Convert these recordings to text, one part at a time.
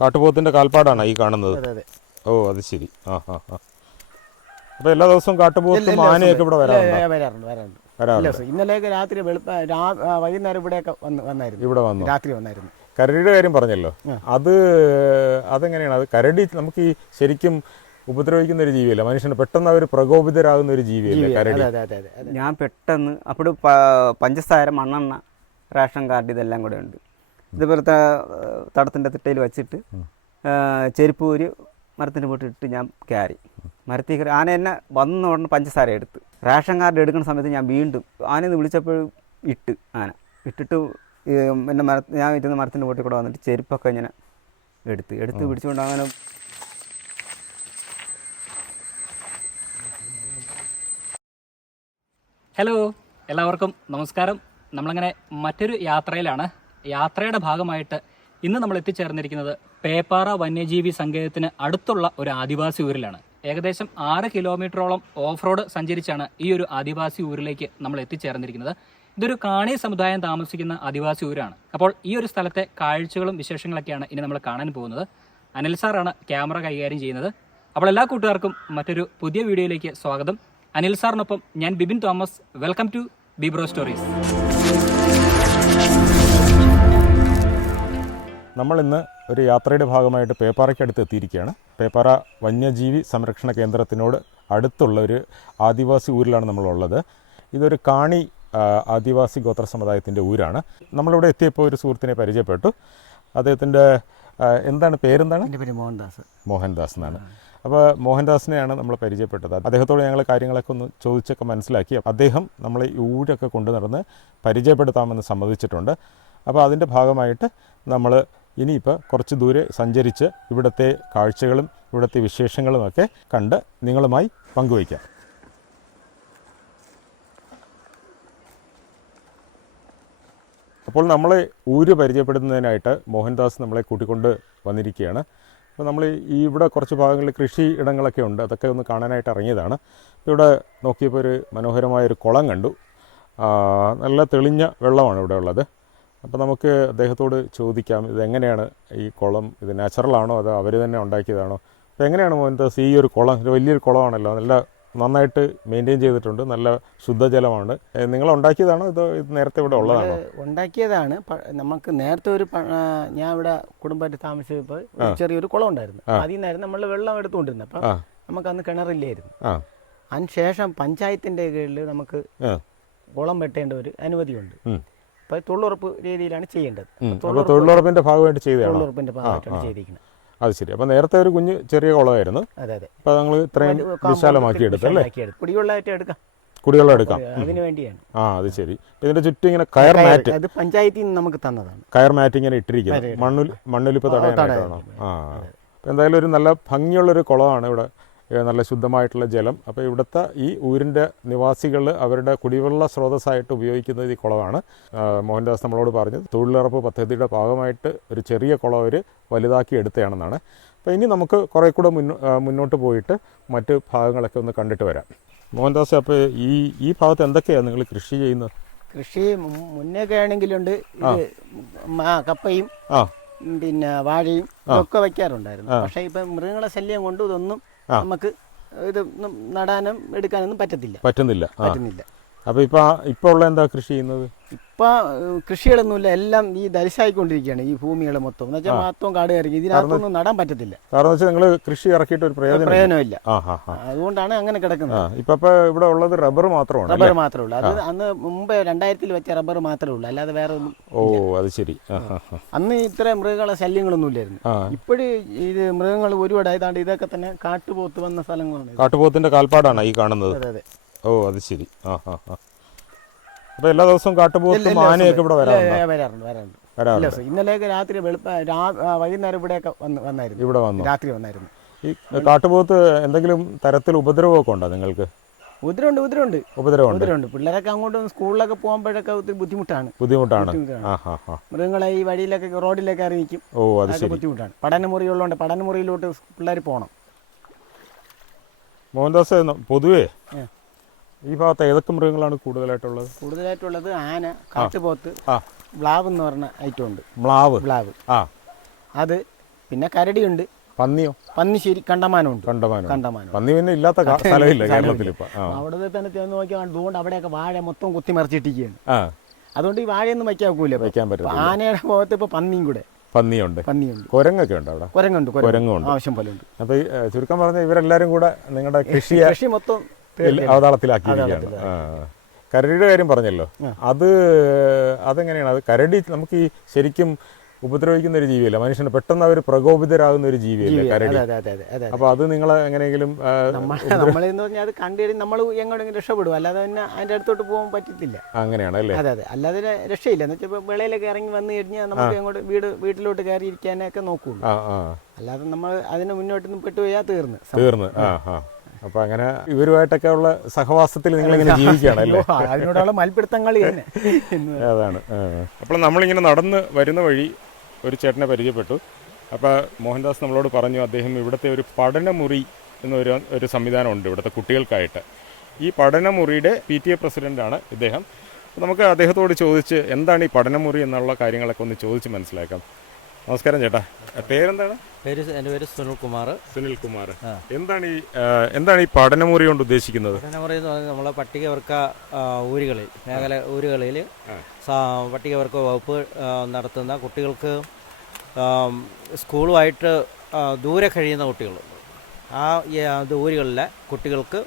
കാട്ടുപോത്തിന്റെ കാൽപ്പാടാണ് ഈ കാണുന്നത്. ഓ അത് ശരി. ആ ആ ആ. അപ്പൊ എല്ലാ ദിവസവും കാട്ടുപോത്തും ആനയൊക്കെ ഇവിടെ വരാറുണ്ട്. ഇന്നലെയൊക്കെ രാത്രി വൈകുന്നേരം ഇവിടെയൊക്കെ വന്നായിരുന്നു. ഇവിടെ വന്നു രാത്രി വന്നായിരുന്നു. കരടിയുടെ കാര്യം പറഞ്ഞല്ലോ, അതെങ്ങനെയാണ്? അത് കരടി നമുക്ക് ഈ ശരിക്കും ഉപദ്രവിക്കുന്ന ഒരു ജീവിയല്ല, മനുഷ്യന് പെട്ടെന്ന് അവർ പ്രകോപിതരാകുന്ന ഒരു ജീവിയല്ലേ കരടി? ഞാൻ പെട്ടെന്ന് അപ്പോൾ പഞ്ചസാര, മണ്ണെണ്ണ, റേഷൻ കാർഡ് ഇതെല്ലാം കൂടെ ഉണ്ട്. ഇതുപോലത്തെ തടത്തിൻ്റെ തിട്ടയിൽ വെച്ചിട്ട് ചെരുപ്പ് ഒരു മരത്തിന് പോയിട്ട് ഞാൻ കയറി മരത്തിൽ കയറി. ആന എന്നെ വന്ന ഉടനെ പഞ്ചസാര എടുത്ത്. റേഷൻ കാർഡ് എടുക്കുന്ന സമയത്ത് ഞാൻ വീണ്ടും ആനയെന്ന് വിളിച്ചപ്പോൾ ആന ഇട്ടിട്ട് എൻ്റെ ഞാൻ ഇരുന്ന മരത്തിൻ്റെ പോട്ടിൽ കൂടെ വന്നിട്ട് ചെരുപ്പൊക്കെ ഇങ്ങനെ എടുത്ത് പിടിച്ചുകൊണ്ട് അങ്ങനെ. ഹലോ, എല്ലാവർക്കും നമസ്കാരം. നമ്മളങ്ങനെ മറ്റൊരു യാത്രയിലാണ്. യാത്രയുടെ ഭാഗമായിട്ട് ഇന്ന് നമ്മൾ എത്തിച്ചേർന്നിരിക്കുന്നത് പേപ്പാറ വന്യജീവി സങ്കേതത്തിന് അടുത്തുള്ള ഒരു ആദിവാസി ഊരിലാണ്. ഏകദേശം 6 കിലോമീറ്ററോളം ഓഫ് റോഡ് സഞ്ചരിച്ചാണ് ഈ ഒരു ആദിവാസി ഊരിലേക്ക് നമ്മൾ എത്തിച്ചേർന്നിരിക്കുന്നത്. ഇതൊരു കാണി സമുദായം താമസിക്കുന്ന ആദിവാസി ഊരാണ്. അപ്പോൾ ഈ ഒരു സ്ഥലത്തെ കാഴ്ചകളും വിശേഷങ്ങളൊക്കെയാണ് ഇനി നമ്മൾ കാണാൻ പോകുന്നത്. അനിൽ സാറാണ് ക്യാമറ കൈകാര്യം ചെയ്യുന്നത്. അപ്പോൾ എല്ലാ കൂട്ടുകാർക്കും മറ്റൊരു പുതിയ വീഡിയോയിലേക്ക് സ്വാഗതം. അനിൽ സാറിനൊപ്പം ഞാൻ Bibin Thomas. Welcome to Bibro stories. നമ്മളിന്ന് ഒരു യാത്രയുടെ ഭാഗമായിട്ട് പേപ്പാറയ്ക്കടുത്ത് എത്തിയിരിക്കുകയാണ്. പേപ്പാറ വന്യജീവി സംരക്ഷണ കേന്ദ്രത്തിനോട് അടുത്തുള്ള ഒരു ആദിവാസി ഊരിലാണ് നമ്മളുള്ളത്. ഇതൊരു കാണി ആദിവാസി ഗോത്ര സമുദായത്തിൻ്റെ ഊരാണ്. നമ്മളിവിടെ എത്തിയപ്പോൾ ഒരു സുഹൃത്തിനെ പരിചയപ്പെട്ടു. അദ്ദേഹത്തിൻ്റെ എന്താണ് പേരെന്താണ്? എൻ്റെ പേര് മോഹൻദാസ് എന്നാണ്. അപ്പോൾ മോഹൻദാസിനെയാണ് നമ്മൾ പരിചയപ്പെട്ടത്. അദ്ദേഹത്തോട് ഞങ്ങൾ കാര്യങ്ങളൊക്കെ ഒന്ന് ചോദിച്ചൊക്കെ മനസ്സിലാക്കി. അദ്ദേഹം നമ്മളെ ഈ ഊരൊക്കെ കൊണ്ടു നടന്ന് പരിചയപ്പെടുത്താമെന്ന് സമ്മതിച്ചിട്ടുണ്ട്. അപ്പോൾ അതിൻ്റെ ഭാഗമായിട്ട് നമ്മൾ ഇനിയിപ്പോൾ കുറച്ച് ദൂരെ സഞ്ചരിച്ച് ഇവിടുത്തെ കാഴ്ചകളും ഇവിടുത്തെ വിശേഷങ്ങളുമൊക്കെ കണ്ട് നിങ്ങളുമായി പങ്കുവയ്ക്കാം. അപ്പോൾ നമ്മളെ ഊര് പരിചയപ്പെടുത്തുന്നതിനായിട്ട് മോഹൻദാസ് നമ്മളെ കൂട്ടിക്കൊണ്ട് വന്നിരിക്കുകയാണ്. അപ്പോൾ നമ്മൾ ഈ ഇവിടെ കുറച്ച് ഭാഗങ്ങളിൽ കൃഷി ഇടങ്ങളൊക്കെ ഉണ്ട്, അതൊക്കെ ഒന്ന് കാണാനായിട്ട് ഇറങ്ങിയതാണ്. ഇവിടെ നോക്കിയപ്പോൾ ഒരു മനോഹരമായൊരു കുളം കണ്ടു. നല്ല തെളിഞ്ഞ വെള്ളമാണ് ഇവിടെ ഉള്ളത്. അപ്പോൾ നമുക്ക് അദ്ദേഹത്തോട് ചോദിക്കാം, ഇതെങ്ങനെയാണ് ഈ കുളം? ഇത് നാച്ചുറലാണോ അതോ അവർ തന്നെ ഉണ്ടാക്കിയതാണോ? അപ്പോൾ എങ്ങനെയാണ് മോഹൻദാസ് ഈ ഒരു കുളം? ഒരു വലിയൊരു കുളമാണല്ലോ, നല്ല നന്നായിട്ട് മെയിൻറ്റെയിൻ ചെയ്തിട്ടുണ്ട്, നല്ല ശുദ്ധജലമാണ്. നിങ്ങൾ ഉണ്ടാക്കിയതാണോ ഇതോ ഇത് നേരത്തെ ഇവിടെ ഉള്ളതാണോ? ഉണ്ടാക്കിയതാണ്. നമുക്ക് നേരത്തെ ഞാൻ ഇവിടെ കുടുംബമായിട്ട് താമസിച്ചപ്പോൾ ചെറിയൊരു കുളം ഉണ്ടായിരുന്നു. അതിൽ നിന്നായിരുന്നു നമ്മൾ വെള്ളം എടുത്തുകൊണ്ടിരുന്നത്. അപ്പം നമുക്ക് അന്ന് കിണറില്ലായിരുന്നു. അതിന് ശേഷം പഞ്ചായത്തിൻ്റെ കീഴിൽ നമുക്ക് കുളം വെട്ടേണ്ട ഒരു അനുമതിയുണ്ട്. അപ്പോൾ തൊഴിലുറപ്പ് രീതിയിലാണ് ചെയ്യേണ്ടത്. തൊഴിലുറപ്പിൻ്റെ ഭാഗമായിട്ട് ചെയ്തതാണ്. തൊഴിലുറപ്പിൻ്റെ ഭാഗമായിട്ടാണ് ചെയ്തിരിക്കുന്നത്. അത് ശരി. അപ്പോൾ നേരത്തെ ഒരു കുഞ്ഞ് ചെറിയ കുളമായിരുന്നു. അതെ. അപ്പോൾ ഞങ്ങൾ ഇത്രയും വിശാലമാക്കി എടുത്തല്ലേ? കുടിവെള്ളമായിട്ട് എടുക്കാം. കുടിവെള്ളം എടുക്കാം. അതിന് വേണ്ടിയാണ്. അത് ശരി. ഇതിന്റെ ചുറ്റും ഇങ്ങനെ കയർ മാറ്റ്, അത് പഞ്ചായത്തിൽ നിന്ന് നമുക്ക് തന്നതാണ്. കയർ മാറ്റ് ഇങ്ങനെ ഇട്ടിരിക്കുന്നത് മണ്ണൊലിപ്പ് തടയാനായിട്ടാണോ? എന്തായാലും ഒരു നല്ല ഭംഗിയുള്ളൊരു കുളമാണ് ഇവിടെ, നല്ല ശുദ്ധമായിട്ടുള്ള ജലം. അപ്പോൾ ഇവിടുത്തെ ഈ ഊരിൻ്റെ നിവാസികൾ അവരുടെ കുടിവെള്ള സ്രോതസ്സായിട്ട് ഉപയോഗിക്കുന്നത് ഈ കുളമാണ്. മോഹൻദാസ് നമ്മളോട് പറഞ്ഞത് തൊഴിലുറപ്പ് പദ്ധതിയുടെ ഭാഗമായിട്ട് ഒരു ചെറിയ കുളം അവർ വലുതാക്കി എടുത്തതാണെന്നാണ്. അപ്പോൾ ഇനി നമുക്ക് കുറേ കൂടെ മുന്നോട്ട് പോയിട്ട് മറ്റ് ഭാഗങ്ങളൊക്കെ ഒന്ന് കണ്ടിട്ട് വരാം. മോഹൻദാസ്, അപ്പോൾ ഈ ഭാഗത്ത് എന്തൊക്കെയാണ് നിങ്ങൾ കൃഷി ചെയ്യുന്നത്? കൃഷി മുന്നേക്കെ ആണെങ്കിലുണ്ട്, കപ്പയും പിന്നെ വാഴയും ഒക്കെ വയ്ക്കാറുണ്ടായിരുന്നു. പക്ഷേ ഇപ്പം മൃഗങ്ങളെ ശല്യം കൊണ്ട് ഇതൊന്നും നമുക്ക് ഇത് നടാനും എടുക്കാനൊന്നും പറ്റുന്നില്ല. അപ്പോൾ ഇപ്പോൾ ഉള്ള എന്താ കൃഷി ചെയ്യുന്നത്? ഇപ്പം കൃഷികളൊന്നുമില്ല, എല്ലാം ഈ ദരിശായിക്കൊണ്ടിരിക്കുകയാണ് ഈ ഭൂമികൾ മൊത്തം. എന്ന് വെച്ചാൽ മൊത്തം കാട് കയറി, ഇതിനകത്തൊന്നും നടാൻ പറ്റത്തില്ല. കാരണം വെച്ചാൽ നിങ്ങൾ കൃഷി ഇറക്കിയിട്ട് ഒരു പ്രയോജനമില്ല. അതുകൊണ്ടാണ് അങ്ങനെ കിടക്കുന്നത്. ഇപ്പൊ ഇവിടെ ഉള്ളത് റബ്ബർ മാത്രമാണ്. റബ്ബർ മാത്രമേ ഉള്ളൂ. അത് അന്ന് മുമ്പ് 2000-ൽ വെച്ച റബ്ബർ മാത്രമേ ഉള്ളൂ, അല്ലാതെ വേറെ ഒന്നും. അത് ശരി. അന്ന് ഇത്ര മൃഗങ്ങളെ ശല്യങ്ങളൊന്നും ഇല്ലായിരുന്നു. ഇപ്പോഴും ഇത് മൃഗങ്ങൾ ഒരുപാട് ആയതാണ്ട്. ഇതൊക്കെ തന്നെ കാട്ടുപോത്ത് വന്ന സ്ഥലങ്ങളാണ്. കാട്ടുപോത്തിന്റെ കാൽപ്പാടാണ് ഈ കാണുന്നത്. അത് ശരി. അപ്പൊ എല്ലാ ദിവസവും കാട്ടുപോത്തും ആനയൊക്കെ ഇവിടെ വരാറുണ്ട്. ഇന്നലെയൊക്കെ രാത്രി വൈകുന്നേരം ഇവിടെയൊക്കെ വന്നായിരുന്നു. ഇവിടെ വന്നു രാത്രി വന്നായിരുന്നു. ഈ കാട്ടുപോത്ത് എന്തെങ്കിലും തരത്തിൽ ഉപദ്രവമൊക്കെ ഉണ്ടോ നിങ്ങൾക്ക്? ഉപദ്രവമുണ്ട്. പിള്ളേരൊക്കെ അങ്ങോട്ട് സ്കൂളിലൊക്കെ പോകുമ്പോഴൊക്കെ ഒത്തിരി ബുദ്ധിമുട്ടാണ്. മൃഗങ്ങളെ ഈ വഴിയിലൊക്കെ റോഡിലൊക്കെ ഇറങ്ങിക്കും. അതൊക്കെ ബുദ്ധിമുട്ടാണ്. പഠനമുറിയുള്ളതുകൊണ്ട് പഠനമുറിയിലോട്ട് പിള്ളേർ പോകണം. മോഹൻദാസ്, പൊതുവേ ഈ ഭാഗത്ത് ഏതൊക്കെ മൃഗങ്ങളാണ് കൂടുതലായിട്ടുള്ളത്? ആന, കാട്ടുപോത്ത്, മ്ലാവ് എന്ന് പറഞ്ഞ ഐറ്റം ഉണ്ട്. മ്ലാവ്. അത് പിന്നെ കരടിയുണ്ട്, പന്നിയോ? പന്നി ശരി കണ്ടമാനമുണ്ട്. കണ്ടമാനം. കണ്ടമാനം പന്നി പിന്നെ ഇല്ലാത്ത സ്ഥലമില്ല കേരളത്തിൽ ഇപ്പം. ആ അവിടെ തന്നെ ചെന്ന് നോക്കിയാൽ അതുകൊണ്ട് അവിടെയൊക്കെ വാഴ മൊത്തം കുത്തിമറിച്ചിട്ടിരിക്കുകയാണ്. ആ അതുകൊണ്ട് ഈ വാഴയൊന്നും വയ്ക്കാൻ ഒക്കൂല. വയ്ക്കാൻ പറ്റില്ല. ആനയുടെ മുഖത്ത് ഇപ്പോൾ പന്നിയും കൂടെ. പന്നിയുണ്ട്. പന്നിയുണ്ട്. കുരങ്ങൊക്കെ ഉണ്ട് അവിടെ. കുരങ്ങുണ്ട്. കുരങ്ങുണ്ട്. ആവശ്യം പോലെ ഉണ്ട്. അപ്പോൾ ഈ ചുരുക്കം പറഞ്ഞ ഇവരെല്ലാവരും കൂടെ നിങ്ങളുടെ കൃഷി മൊത്തം അവതാളത്തിലാക്കിയിരിക്കുകയാണ്. കരടിയുടെ കാര്യം പറഞ്ഞല്ലോ, അതെങ്ങനെയാണ്? അത് കരടി നമുക്ക് ഈ ശരിക്കും ഉപദ്രവിക്കുന്ന ഒരു ജീവിയല്ല, മനുഷ്യന് പെട്ടെന്ന് അവർ പ്രകോപിതരാകുന്ന ഒരു ജീവിയല്ല കരടി. അപ്പൊ അത് നിങ്ങൾ എങ്ങനെയെങ്കിലും നമ്മളെന്ന് പറഞ്ഞാൽ അത് കണ്ടുകഴിഞ്ഞ് നമ്മൾ എങ്ങോട്ടെങ്കിലും രക്ഷപ്പെടും, അല്ലാതെ തന്നെ അതിന്റെ അടുത്തോട്ട് പോകാൻ പറ്റത്തില്ല. അങ്ങനെയാണ് അല്ലേ? അതെ, അല്ലാതെ രക്ഷയില്ല. എന്ന് വെച്ചാൽ വെളിയിലൊക്കെ ഇറങ്ങി വന്നു കഴിഞ്ഞാൽ നമുക്ക് എങ്ങോട്ട് വീട്ടിലോട്ട് കയറി ഇരിക്കാനൊക്കെ നോക്കുള്ളൂ. അല്ലാതെ നമ്മൾ അതിന് മുന്നോട്ടൊന്നും പെട്ടുപോയാൽ തീർന്ന്. അപ്പൊ അങ്ങനെ ഇവരുമായിട്ടൊക്കെ ഉള്ള സഹവാസത്തിൽ നിങ്ങളിങ്ങനെ ജീവിക്കുകയാണല്ലോ. അതിനോടുള്ള മൽപ്പിടുത്തങ്ങൾ തന്നെ. അതാണ്. അപ്പോൾ നമ്മളിങ്ങനെ നടന്ന് വരുന്ന വഴി ഒരു ചേട്ടനെ പരിചയപ്പെട്ടു. അപ്പോൾ മോഹൻദാസ് നമ്മളോട് പറഞ്ഞു അദ്ദേഹം ഇവിടുത്തെ ഒരു പഠനമുറി എന്നൊരു സംവിധാനമുണ്ട് ഇവിടുത്തെ കുട്ടികൾക്കായിട്ട്. ഈ പഠനമുറിയുടെ PTA പ്രസിഡൻ്റാണ് ഇദ്ദേഹം. നമുക്ക് അദ്ദേഹത്തോട് ചോദിച്ച് എന്താണ് ഈ പഠനമുറി എന്നുള്ള കാര്യങ്ങളൊക്കെ ഒന്ന് ചോദിച്ച് മനസ്സിലാക്കാം. നമസ്കാരം ചേട്ടാ, പേരെന്താണ്? എൻ്റെ പേര് സുനിൽകുമാർ. സുനിൽകുമാർ, എന്താണ് ഈ പഠനമുറി കൊണ്ട് ഉദ്ദേശിക്കുന്നത്? പഠനമുറി എന്ന് പറഞ്ഞാൽ നമ്മളെ പട്ടികവർഗ ഊരുകളിൽ പട്ടികവർഗ വകുപ്പ് നടത്തുന്ന കുട്ടികൾക്ക് സ്കൂളുമായിട്ട് ദൂരെ കഴിയുന്ന കുട്ടികളുണ്ട്. ആ ഊരുകളിലെ കുട്ടികൾക്ക്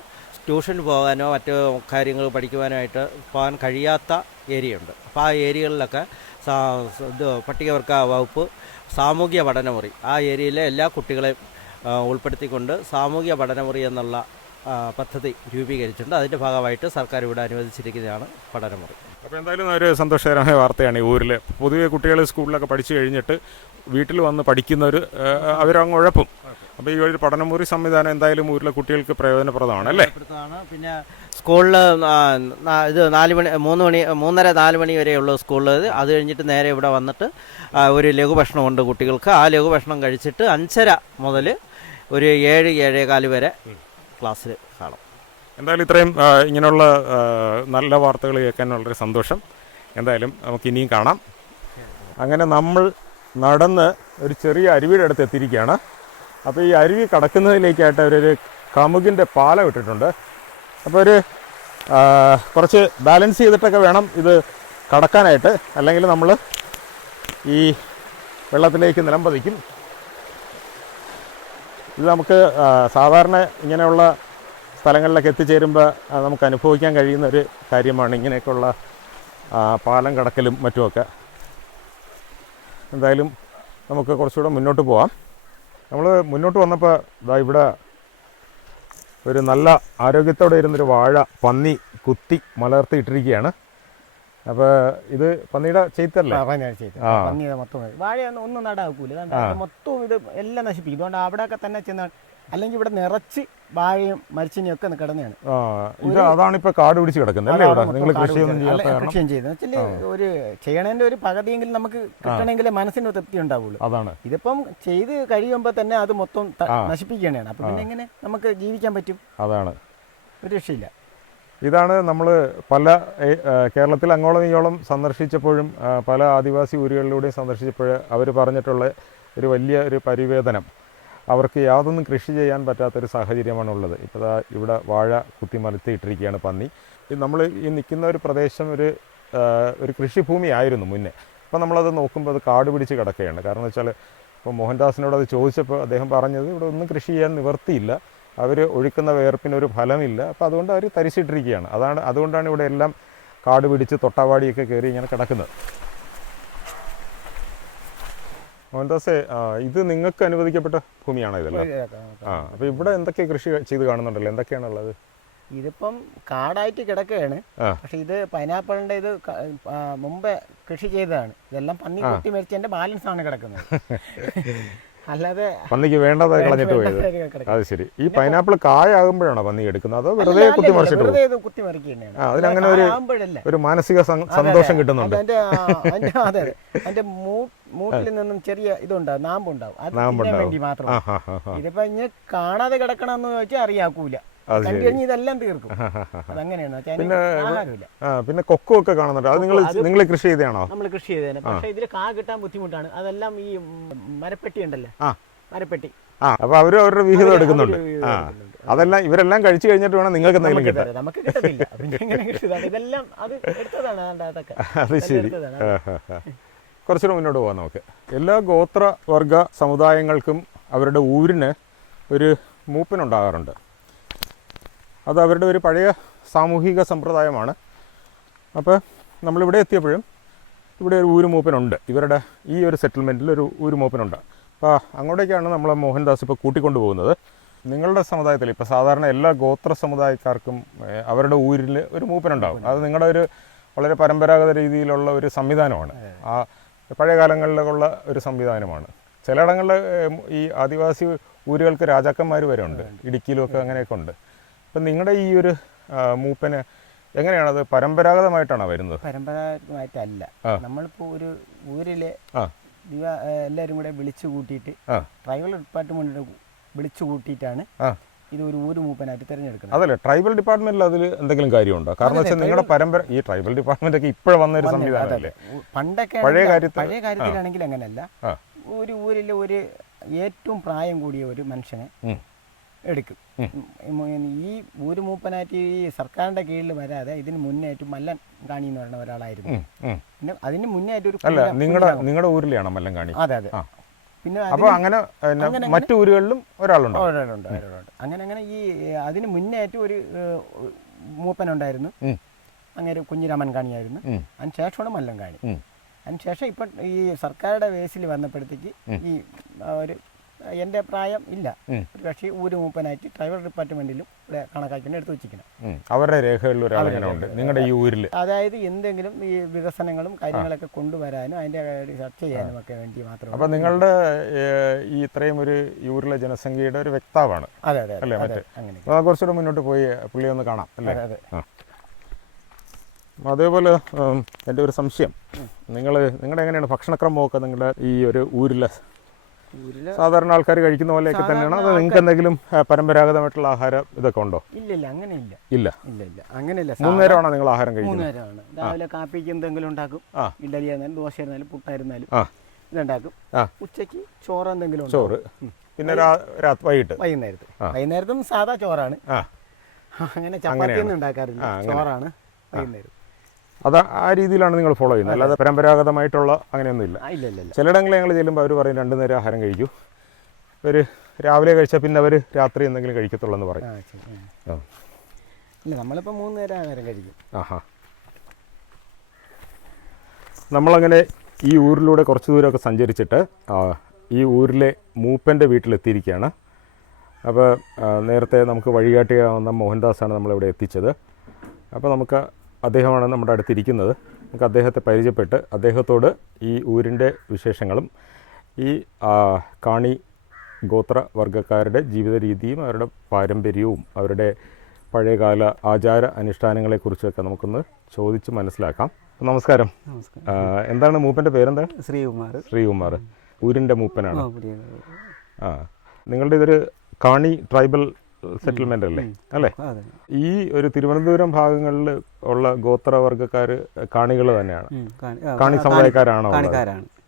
ട്യൂഷൻ പോകാനോ മറ്റു കാര്യങ്ങൾ പഠിക്കുവാനോ ആയിട്ട് പോകാൻ കഴിയാത്ത ഏരിയയുണ്ട്. അപ്പോൾ ആ ഏരിയകളിലൊക്കെ പട്ടികവർഗ വകുപ്പ് സാമൂഹ്യ പഠനമുറി ആ ഏരിയയിലെ എല്ലാ കുട്ടികളെയും ഉൾപ്പെടുത്തിക്കൊണ്ട് സാമൂഹ്യ പഠനമുറി എന്നുള്ള പദ്ധതി രൂപീകരിച്ചിട്ടുണ്ട്. അതിൻ്റെ ഭാഗമായിട്ട് സർക്കാർ ഇവിടെ അനുവദിച്ചിരിക്കുന്നതാണ് പഠനമുറി. അപ്പോൾ എന്തായാലും ഒരു സന്തോഷകരമായ വാർത്തയാണ്. ഈ ഊരിൽ പൊതുവെ കുട്ടികൾ സ്കൂളിലൊക്കെ പഠിച്ചു കഴിഞ്ഞിട്ട് വീട്ടിൽ വന്ന് പഠിക്കുന്നവർ അവരങ്ങ് ഉഴപ്പും. അപ്പോൾ ഈ ഒരു പഠനമുറി സംവിധാനം എന്തായാലും ഊരിലെ കുട്ടികൾക്ക് പ്രയോജനപ്രദമാണ് അല്ലേ? പിന്നെ സ്കൂളിൽ ഇത് 3:30-4 മണി വരെയുള്ളൂ സ്കൂളിൽ. അത് കഴിഞ്ഞിട്ട് നേരെ ഇവിടെ വന്നിട്ട് ഒരു ലഘുഭക്ഷണമുണ്ട് കുട്ടികൾക്ക്. ആ ലഘുഭക്ഷണം കഴിച്ചിട്ട് 5:30 മുതൽ ഒരു 7-7:15 വരെ ക്ലാസ്സിൽ കാണും. എന്തായാലും ഇത്രയും ഇങ്ങനെയുള്ള നല്ല വാർത്തകൾ കേൾക്കാൻ വളരെ സന്തോഷം. എന്തായാലും നമുക്ക് ഇനിയും കാണാം. അങ്ങനെ നമ്മൾ നടന്ന് ഒരു ചെറിയ അരുവിയുടെ അടുത്ത് എത്തിയിരിക്കുകയാണ്. അപ്പോൾ ഈ അരുവി കടക്കുന്നതിലേക്കായിട്ട് അവരൊരു കമുകിൻ്റെ പാലം ഇട്ടിട്ടുണ്ട്. അപ്പോൾ ഒരു കുറച്ച് ബാലൻസ് ചെയ്തിട്ടൊക്കെ വേണം ഇത് കടക്കാനായിട്ട്, അല്ലെങ്കിൽ നമ്മൾ ഈ വെള്ളത്തിലേക്ക് നിലംപതിക്കും. ഇത് നമുക്ക് സാധാരണ ഇങ്ങനെയുള്ള സ്ഥലങ്ങളിലൊക്കെ എത്തിച്ചേരുമ്പോൾ നമുക്ക് അനുഭവിക്കാൻ കഴിയുന്ന ഒരു കാര്യമാണ് ഇങ്ങനെയൊക്കെയുള്ള പാലം കടക്കലും മറ്റുമൊക്കെ. എന്തായാലും നമുക്ക് കുറച്ചുകൂടെ മുന്നോട്ട് പോവാം. നമ്മൾ മുന്നോട്ട് വന്നപ്പോൾ ഇവിടെ ഒരു നല്ല ആരോഗ്യത്തോടെ ഇരുന്നൊരു വാഴ പന്നി കുത്തി മലർത്തി ഇട്ടിരിക്കുകയാണ്. അപ്പോൾ ഇത് പന്നിയുടെ ചെയ്ത്തല്ലേ? വാഴയൊന്നും ഒന്നും നടാക്കൂല, മൊത്തവും ഇത് എല്ലാം നശിപ്പിക്കും. അതുകൊണ്ട് അവിടെയൊക്കെ തന്നെ ചെന്നാണ്, അല്ലെങ്കിൽ ഇവിടെ നിറച്ച് വാഴയും മരിച്ചിനെയും ഒക്കെ കിടന്നെയാണ്. ഇത് അതാണ് ഇപ്പൊ കാട് പിടിച്ച് കിടക്കുന്നത് അല്ലേ? ഇവിടെ നിങ്ങൾ കൃഷിയൊന്നും കൃഷിയും ചെയ്യുന്നത് ഒരു ചെയ്യണതിന്റെ ഒരു പകുതിയെങ്കിലും നമുക്ക് കിട്ടണമെങ്കിലേ മനസ്സിന് തൃപ്തി ഉണ്ടാവുള്ളൂ. അതാണ്. ഇതിപ്പം ചെയ്ത് കഴിയുമ്പോൾ തന്നെ അത് മൊത്തം നശിപ്പിക്കുകയാണ്. അപ്പൊ പിന്നെ എങ്ങനെ നമുക്ക് ജീവിക്കാൻ പറ്റും? അതാണ്, ഒരു രക്ഷയില്ല. ഇതാണ് നമ്മൾ പല കേരളത്തിൽ അങ്ങോളം ഇങ്ങോളം സന്ദർശിച്ചപ്പോഴും പല ആദിവാസി ഊരുകളിലൂടെയും സന്ദർശിച്ചപ്പോൾ അവർ പറഞ്ഞിട്ടുള്ള ഒരു വലിയ ഒരു പരിവേദനം. അവർക്ക് യാതൊന്നും കൃഷി ചെയ്യാൻ പറ്റാത്തൊരു സാഹചര്യമാണുള്ളത്. ഇപ്പോൾ ഇവിടെ വാഴ കുത്തി മലത്തിയിട്ടിരിക്കുകയാണ് പന്നി. നമ്മൾ ഈ നിൽക്കുന്ന ഒരു പ്രദേശം ഒരു കൃഷിഭൂമി ആയിരുന്നു മുന്നേ. അപ്പോൾ നമ്മളത് നോക്കുമ്പോൾ അത് കാട് പിടിച്ച് കിടക്കുകയാണ്. കാരണം എന്ന് വെച്ചാൽ ഇപ്പോൾ മോഹൻദാസിനോട് അത് ചോദിച്ചപ്പോൾ അദ്ദേഹം പറഞ്ഞത് ഇവിടെ ഒന്നും കൃഷി ചെയ്യാൻ നിവർത്തിയില്ല, അവർ ഒഴുക്കുന്ന വേർപ്പിനൊരു ഫലമില്ല. അപ്പോൾ അതുകൊണ്ട് അവർ തരിച്ചിട്ടിരിക്കുകയാണ്. അതുകൊണ്ടാണ് ഇവിടെ എല്ലാം കാട് പിടിച്ച് തൊട്ടാവാടിയൊക്കെ കയറി ഇങ്ങനെ കിടക്കുന്നത്. മോഹൻദാസേ, ഇത് നിങ്ങൾക്ക് അനുവദിക്കപ്പെട്ട ഭൂമിയാണോ ഇതല്ല? അപ്പോൾ ഇവിടെ എന്തൊക്കെ കൃഷി ചെയ്ത് കാണുന്നുണ്ടല്ലോ, എന്തൊക്കെയാണുള്ളത്? ഇതിപ്പം കാടായിട്ട് കിടക്കുകയാണ്. പക്ഷെ ഇത് പൈനാപ്പിളിന്റെ ഇത് മുമ്പേ കൃഷി ചെയ്തതാണ്. ഇതെല്ലാം പന്നി കുത്തി മരിച്ചതിന്റെ ബാലൻസ് ആണ് കിടക്കുന്നത്. അല്ലാതെ പന്നിക്ക് വേണ്ടത് കളഞ്ഞിട്ട് പോയത്. അത് ശരി. ഈ പൈനാപ്പിൾ കായാകുമ്പോഴാണോ പന്നി എടുക്കുന്നത്, അതോ വെറുതെ കുത്തി മറിച്ചിട്ട് പോകും? അതിനങ്ങനെ ഒരു മാനസിക സന്തോഷം കിട്ടുന്നുണ്ട്. അതിന്റെ മൂട്ടിൽ നിന്നും ചെറിയ ഇതുണ്ടാവും, നാമ്പുണ്ടാവും. വേണ്ടി മാത്രം. ഇതിപ്പോ ഇങ്ങനെ കാണാതെ കിടക്കണമെന്ന് ചോദിച്ചാൽ അറിയാക്കൂല. അത് കണ്ടു ശരി. കഴിഞ്ഞ് ഇതെല്ലാം തീർക്കും. അതങ്ങനെയാണ്. വെച്ചാൽ അതിന് പിന്നെ ആഹാരമില്ല. പിന്നെ കൊക്കോ ഒക്കെ കാണുന്നുണ്ട്. അത് നിങ്ങൾ കൃഷി ചെയ്തതാണോ? നമ്മൾ കൃഷി ചെയ്തേനെ. പക്ഷേ ഇതിൽ കാ കിട്ടാൻ ബുദ്ധിമുട്ടാണ്. അതെല്ലാം ഈ മരപ്പെട്ടി ഉണ്ടല്ലോ, മരപ്പെട്ടി. അപ്പൊ അവരുടെ വിഹിതം എടുക്കുന്നുണ്ട്. അതെല്ലാം ഇവരെല്ലാം കഴിച്ചു കഴിഞ്ഞിട്ട് വേണം നിങ്ങൾക്ക് എന്തെങ്കിലും കിട്ടാൻ. നമുക്ക് കിട്ടത്തില്ല. പിന്നെ എങ്ങനെ കിട്ടുന്നതാണ്? ഇതെല്ലാം അത് എടുത്തതാണ്. അതൊക്കെ അത് ശരി. കുറച്ചുകൂടെ മുന്നോട്ട് പോകാം നമുക്ക്. എല്ലാ ഗോത്ര വർഗ സമുദായങ്ങൾക്കും അവരുടെ ഊരിന് ഒരു മൂപ്പനുണ്ടാകാറുണ്ട്. അത് അവരുടെ ഒരു പഴയ സാമൂഹിക സമ്പ്രദായമാണ്. അപ്പോൾ നമ്മളിവിടെ എത്തിയപ്പോഴും ഇവിടെ ഒരു ഊരുമൂപ്പനുണ്ട്. ഇവരുടെ ഈ ഒരു സെറ്റിൽമെൻറ്റിൽ ഒരു ഊരുമൂപ്പനുണ്ട്. അപ്പോൾ അങ്ങോട്ടേക്കാണ് നമ്മളെ മോഹൻദാസ് ഇപ്പോൾ കൂട്ടിക്കൊണ്ടു പോകുന്നത്. നിങ്ങളുടെ സമുദായത്തിൽ ഇപ്പോൾ സാധാരണ എല്ലാ ഗോത്ര സമുദായക്കാർക്കും അവരുടെ ഊരിൽ ഒരു മൂപ്പനുണ്ടാകും. അത് നിങ്ങളുടെ ഒരു വളരെ പരമ്പരാഗത രീതിയിലുള്ള ഒരു സംവിധാനമാണ്. ആ പഴയ കാലങ്ങളിലുള്ള ഒരു സംവിധാനമാണ്. ചിലയിടങ്ങളിൽ ഈ ആദിവാസി ഊരുകൾക്ക് രാജാക്കന്മാർ വരെ ഉണ്ട്. ഇടുക്കിയിലുമൊക്കെ അങ്ങനെയൊക്കെ ഉണ്ട്. അപ്പം നിങ്ങളുടെ ഈ ഒരു മൂപ്പന് എങ്ങനെയാണത് പരമ്പരാഗതമായിട്ടാണോ വരുന്നത്? പരമ്പരാഗതമായിട്ടല്ല. നമ്മളിപ്പോൾ ഒരു ഊരിലെ എല്ലാവരും കൂടെ വിളിച്ചു കൂട്ടിയിട്ട് ട്രൈബൽ ഡിപ്പാർട്ട്മെൻറ്റിനെ വിളിച്ചു കൂട്ടിയിട്ടാണ് ഇത് ഒരു ഊര് മൂപ്പനായിട്ട് തിരഞ്ഞെടുക്കുന്നത്. അതല്ലേ ട്രൈബൽ ഡിപ്പാർട്ട്മെന്റിൽ അതിൽ എന്തെങ്കിലും കാര്യമുണ്ടോ? കാരണം വെച്ചാൽ നിങ്ങളുടെ പരമ്പര ഈ ട്രൈബൽ ഡിപ്പാർട്ട്മെന്റ് ഒക്കെ ഇപ്പോഴും വന്നൊരു സംവിധാനമല്ലേ? പണ്ടൊക്കെ പഴയ കാര്യത്തിലാണെങ്കിൽ അങ്ങനെയല്ല. ഒരു ഊരിലെ ഒരു ഏറ്റവും പ്രായം കൂടിയ ഒരു മനുഷ്യനെ എടുക്കും. ഈ ഊര് മൂപ്പനായിട്ട് ഈ സർക്കാരിന്റെ കീഴിൽ വരാതെ ഇതിന് മുന്നേറ്റ് മല്ലൻ കാണി എന്ന് പറയുന്ന ഒരാളായിരുന്നു. പിന്നെ അതിന് മുന്നേറ്റ് ഒരു നിങ്ങളുടെ ഊരിലെയാണോ മല്ലൻ കാണി? അതെ അതെ. പിന്നെ അപ്പോൾ അങ്ങനെ മറ്റു ഊരുകളിലും ഒരാളുണ്ട്. അങ്ങനെ ഈ അതിന് മുന്നേറ്റ് ഒരു മൂപ്പനുണ്ടായിരുന്നു. അങ്ങനെ കുഞ്ഞിരാമൻ കാണിയായിരുന്നു. അതിന് ശേഷമാണ് മല്ലൻ കാണി. അതിന് ശേഷം ഇപ്പം ഈ സർക്കാരുടെ ബേസിൽ വന്നപ്പോഴത്തേക്ക് ഈ ഒരു എൻ്റെ പ്രായം ഇല്ല, ഒരു പക്ഷേ ഊര് മൂപ്പനായിട്ട് ട്രൈബൽ ഡിപ്പാർട്ട്മെന്റിലും ഇവിടെ കണക്കാക്കി എടുത്ത് വെച്ചിരിക്കണം. അവരുടെ രേഖകളിൽ ഒരാളുണ്ട് നിങ്ങളുടെ ഈ ഊരിൽ. അതായത് എന്തെങ്കിലും ഈ വികസനങ്ങളും കാര്യങ്ങളൊക്കെ കൊണ്ടുവരാനും അതിൻ്റെ ചർച്ച ചെയ്യാനും ഒക്കെ വേണ്ടി മാത്രം. അപ്പം നിങ്ങളുടെ ഈ ഇത്രയും ഒരു ഊരിലെ ജനസംഖ്യയുടെ ഒരു വ്യക്താവാണ്. അതെ അതെ അല്ലേ? മറ്റേ അങ്ങനെ കുറച്ചുകൂടെ മുന്നോട്ട് പോയി പുള്ളിയെ ഒന്ന് കാണാം അല്ലേ? അതെ. അതേപോലെ എൻ്റെ ഒരു സംശയം, നിങ്ങളുടെ എങ്ങനെയാണ് ഭക്ഷണക്രമമൊക്കെ നിങ്ങളുടെ ഈ ഒരു ഊരിലെ സാധാരണ ആൾക്കാർ കഴിക്കുന്ന പോലെയൊക്കെ തന്നെയാണോ? അതോ നിങ്ങൾക്ക് എന്തെങ്കിലും പരമ്പരാഗതമായിട്ടുള്ള ആഹാരം ഇതൊക്കെ ഉണ്ടോ? ഇല്ല അങ്ങനെയില്ല. ഇല്ല അങ്ങനെയല്ല. 3 നേരമാണോ നിങ്ങൾ ആഹാരം കഴിക്കുന്നത്? 3 നേരമാണ്. രാവിലെ കാപ്പിക്ക് എന്തെങ്കിലും ഉണ്ടാക്കും. ഇഡലി ആയിരുന്നാലും ദോശ ആയിരുന്നാലും പുട്ടായിരുന്നാലും ഇതുണ്ടാക്കും. ഉച്ചയ്ക്ക് ചോറ് എന്തെങ്കിലും ചോറ്. പിന്നെ വൈകുന്നേരത്തും സാധാ ചോറാണ്. അങ്ങനെ ചപ്പാത്തി ഒന്നും ഉണ്ടാക്കാറില്ല. ചോറാണ് വൈകുന്നേരം. അത് ആ രീതിയിലാണ് നിങ്ങൾ ഫോളോ ചെയ്യുന്നത്, അല്ലാതെ പരമ്പരാഗതമായിട്ടുള്ള അങ്ങനെയൊന്നും ഇല്ല. ചിലയിടങ്ങളിൽ ഞങ്ങൾ ചെല്ലുമ്പോൾ അവർ പറയും 2 നേരം ആഹാരം കഴിക്കൂ, ഒരു രാവിലെ കഴിച്ചാൽ പിന്നെ അവർ രാത്രി എന്തെങ്കിലും കഴിക്കത്തുള്ളൂ എന്ന് പറയും. ഇല്ല, നമ്മളിപ്പോൾ 3 നേരം ആഹാരം കഴിക്കും. നമ്മളങ്ങനെ ഈ ഊരിലൂടെ കുറച്ച് ദൂരമൊക്കെ സഞ്ചരിച്ചിട്ട് ഈ ഊരിലെ മൂപ്പൻ്റെ വീട്ടിലെത്തിയിരിക്കുകയാണ്. അപ്പോൾ നേരത്തെ നമുക്ക് വഴികാട്ടിയാവുന്ന മോഹൻദാസാണ് നമ്മളിവിടെ എത്തിച്ചത്. അപ്പോൾ നമുക്ക് അദ്ദേഹമാണ് നമ്മുടെ അടുത്തിരിക്കുന്നത്. നമുക്ക് അദ്ദേഹത്തെ പരിചയപ്പെട്ട് അദ്ദേഹത്തോട് ഈ ഊരിൻ്റെ വിശേഷങ്ങളും ഈ കാണി ഗോത്ര വർഗ്ഗക്കാരുടെ ജീവിത രീതിയും അവരുടെ പാരമ്പര്യവും അവരുടെ പഴയകാല ആചാര അനുഷ്ഠാനങ്ങളെക്കുറിച്ചൊക്കെ നമുക്കൊന്ന് ചോദിച്ച് മനസ്സിലാക്കാം. നമസ്കാരം. എന്താണ് മൂപ്പൻ്റെ പേരെന്താ? ശ്രീകുമാർ. ഊരിൻ്റെ മൂപ്പനാണ്. നിങ്ങളുടെ ഇതൊരു കാണി ട്രൈബൽ സെറ്റിൽമെൻ്റ് അല്ലേ? ഈ ഒരു തിരുവനന്തപുരം ഭാഗങ്ങളിൽ ഉള്ള ഗോത്രവർഗ്ഗക്കാർ കാണികൾ തന്നെയാണ്, കാണി സമുദായക്കാരാണോ?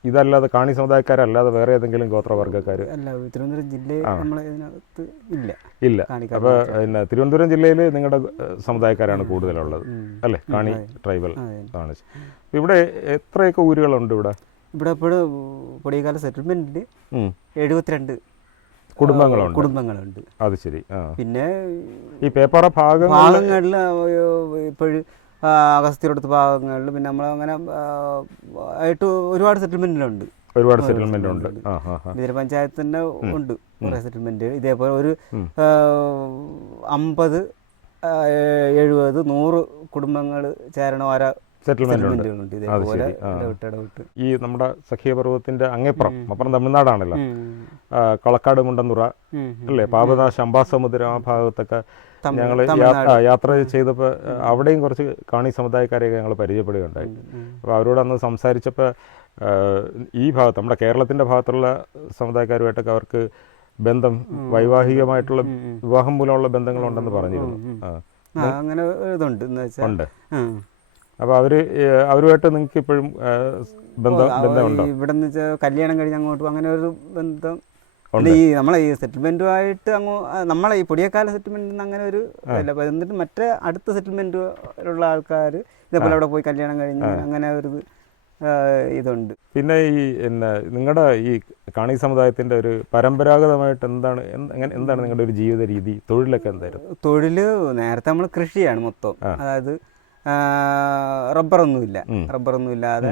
ഇതല്ലാതെ കാണി സമുദായക്കാരല്ലാതെ വേറെ ഏതെങ്കിലും ഗോത്രവർഗ്ഗക്കാർ തിരുവനന്തപുരം ജില്ലയിൽ ഇല്ല. അപ്പോൾ പിന്നെ തിരുവനന്തപുരം ജില്ലയിൽ നിങ്ങളുടെ സമുദായക്കാരാണ് കൂടുതലുള്ളത് അല്ലേ? കാണി ട്രൈബൽ ആണ്. ഇവിടെ എത്രയൊക്കെ ഊരുകളുണ്ട് ഇവിടെ? ഇപ്പോഴും പൊടിയകാല സെറ്റിൽമെന്റിൽ 72 കുടുംബങ്ങളുണ്ട്. അത് ശരി. പിന്നെ ഈ പേപ്പാറ ഭാഗങ്ങളിൽ ഇപ്പോഴും അഗസ്ത്യടുത്ത ഭാഗങ്ങളിൽ പിന്നെ നമ്മളങ്ങനെ ആയിട്ട് ഒരുപാട് സെറ്റിൽമെന്റിലുണ്ട്. ഇതിന് പഞ്ചായത്തിന്റെ ഉണ്ട് കുറേ സെറ്റിൽമെന്റ്. ഇതേപോലെ ഒരു 50, 70, 100 കുടുംബങ്ങൾ ചേരണ ഓരോ സെറ്റിൽമെന്റ് ഉണ്ട്. ഈ നമ്മുടെ സഖ്യപർവ്വതത്തിന്റെ അങ്ങേപ്പുറം അപ്പുറം തമിഴ്നാടാണല്ലോ, കളക്കാട് മുണ്ടന്നുറ അല്ലേ, പാപനാശ അംബാസമുദ്രം, ആ ഭാഗത്തൊക്കെ ഞങ്ങൾ യാത്ര ചെയ്തപ്പോൾ അവിടെയും കുറച്ച് കാണി സമുദായക്കാരെയൊക്കെ ഞങ്ങൾ പരിചയപ്പെടുകയുണ്ടായി. അപ്പോൾ അവരോട് അന്ന് സംസാരിച്ചപ്പോൾ ഈ ഭാഗത്ത് നമ്മുടെ കേരളത്തിൻ്റെ ഭാഗത്തുള്ള സമുദായക്കാരുമായിട്ടൊക്കെ അവർക്ക് ബന്ധം വൈവാഹികമായിട്ടുള്ള വിവാഹം മൂലമുള്ള ബന്ധങ്ങളുണ്ടെന്ന് പറഞ്ഞിരുന്നു. അങ്ങനെ ഇതുണ്ട് എന്ന് വെച്ചാൽ ഉണ്ട്. അപ്പോൾ അവരുമായിട്ട് നിങ്ങൾക്ക് ഇപ്പോഴും ബന്ധമുണ്ടോ? ഇവിടെ നിന്ന് വെച്ചാൽ കല്യാണം കഴിഞ്ഞ് അങ്ങോട്ടും അങ്ങനെ ഒരു ബന്ധം ഈ നമ്മളെ ഈ സെറ്റിൽമെൻറ്റുമായിട്ട് നമ്മളെ ഈ പൊടിയക്കാല സെറ്റിൽമെൻറ്റിന് അങ്ങനെ ഒരു ഇല്ല. അപ്പോൾ എന്നിട്ട് മറ്റേ അടുത്ത സെറ്റിൽമെൻറ്റിലുള്ള ആൾക്കാർ ഇതേപോലെ അവിടെ പോയി കല്യാണം കഴിഞ്ഞ് അങ്ങനെ ഒരു ഇതുണ്ട്. പിന്നെ ഈ നിങ്ങളുടെ ഈ കാണി സമുദായത്തിൻ്റെ ഒരു പരമ്പരാഗതമായിട്ട് എന്താണ് നിങ്ങളുടെ ഒരു ജീവിത രീതി, തൊഴിലൊക്കെ എന്തായിരുന്നു? തൊഴിൽ നേരത്തെ നമ്മൾ കൃഷിയാണ് മൊത്തം. അതായത് റബ്ബറൊന്നുമില്ലാതെ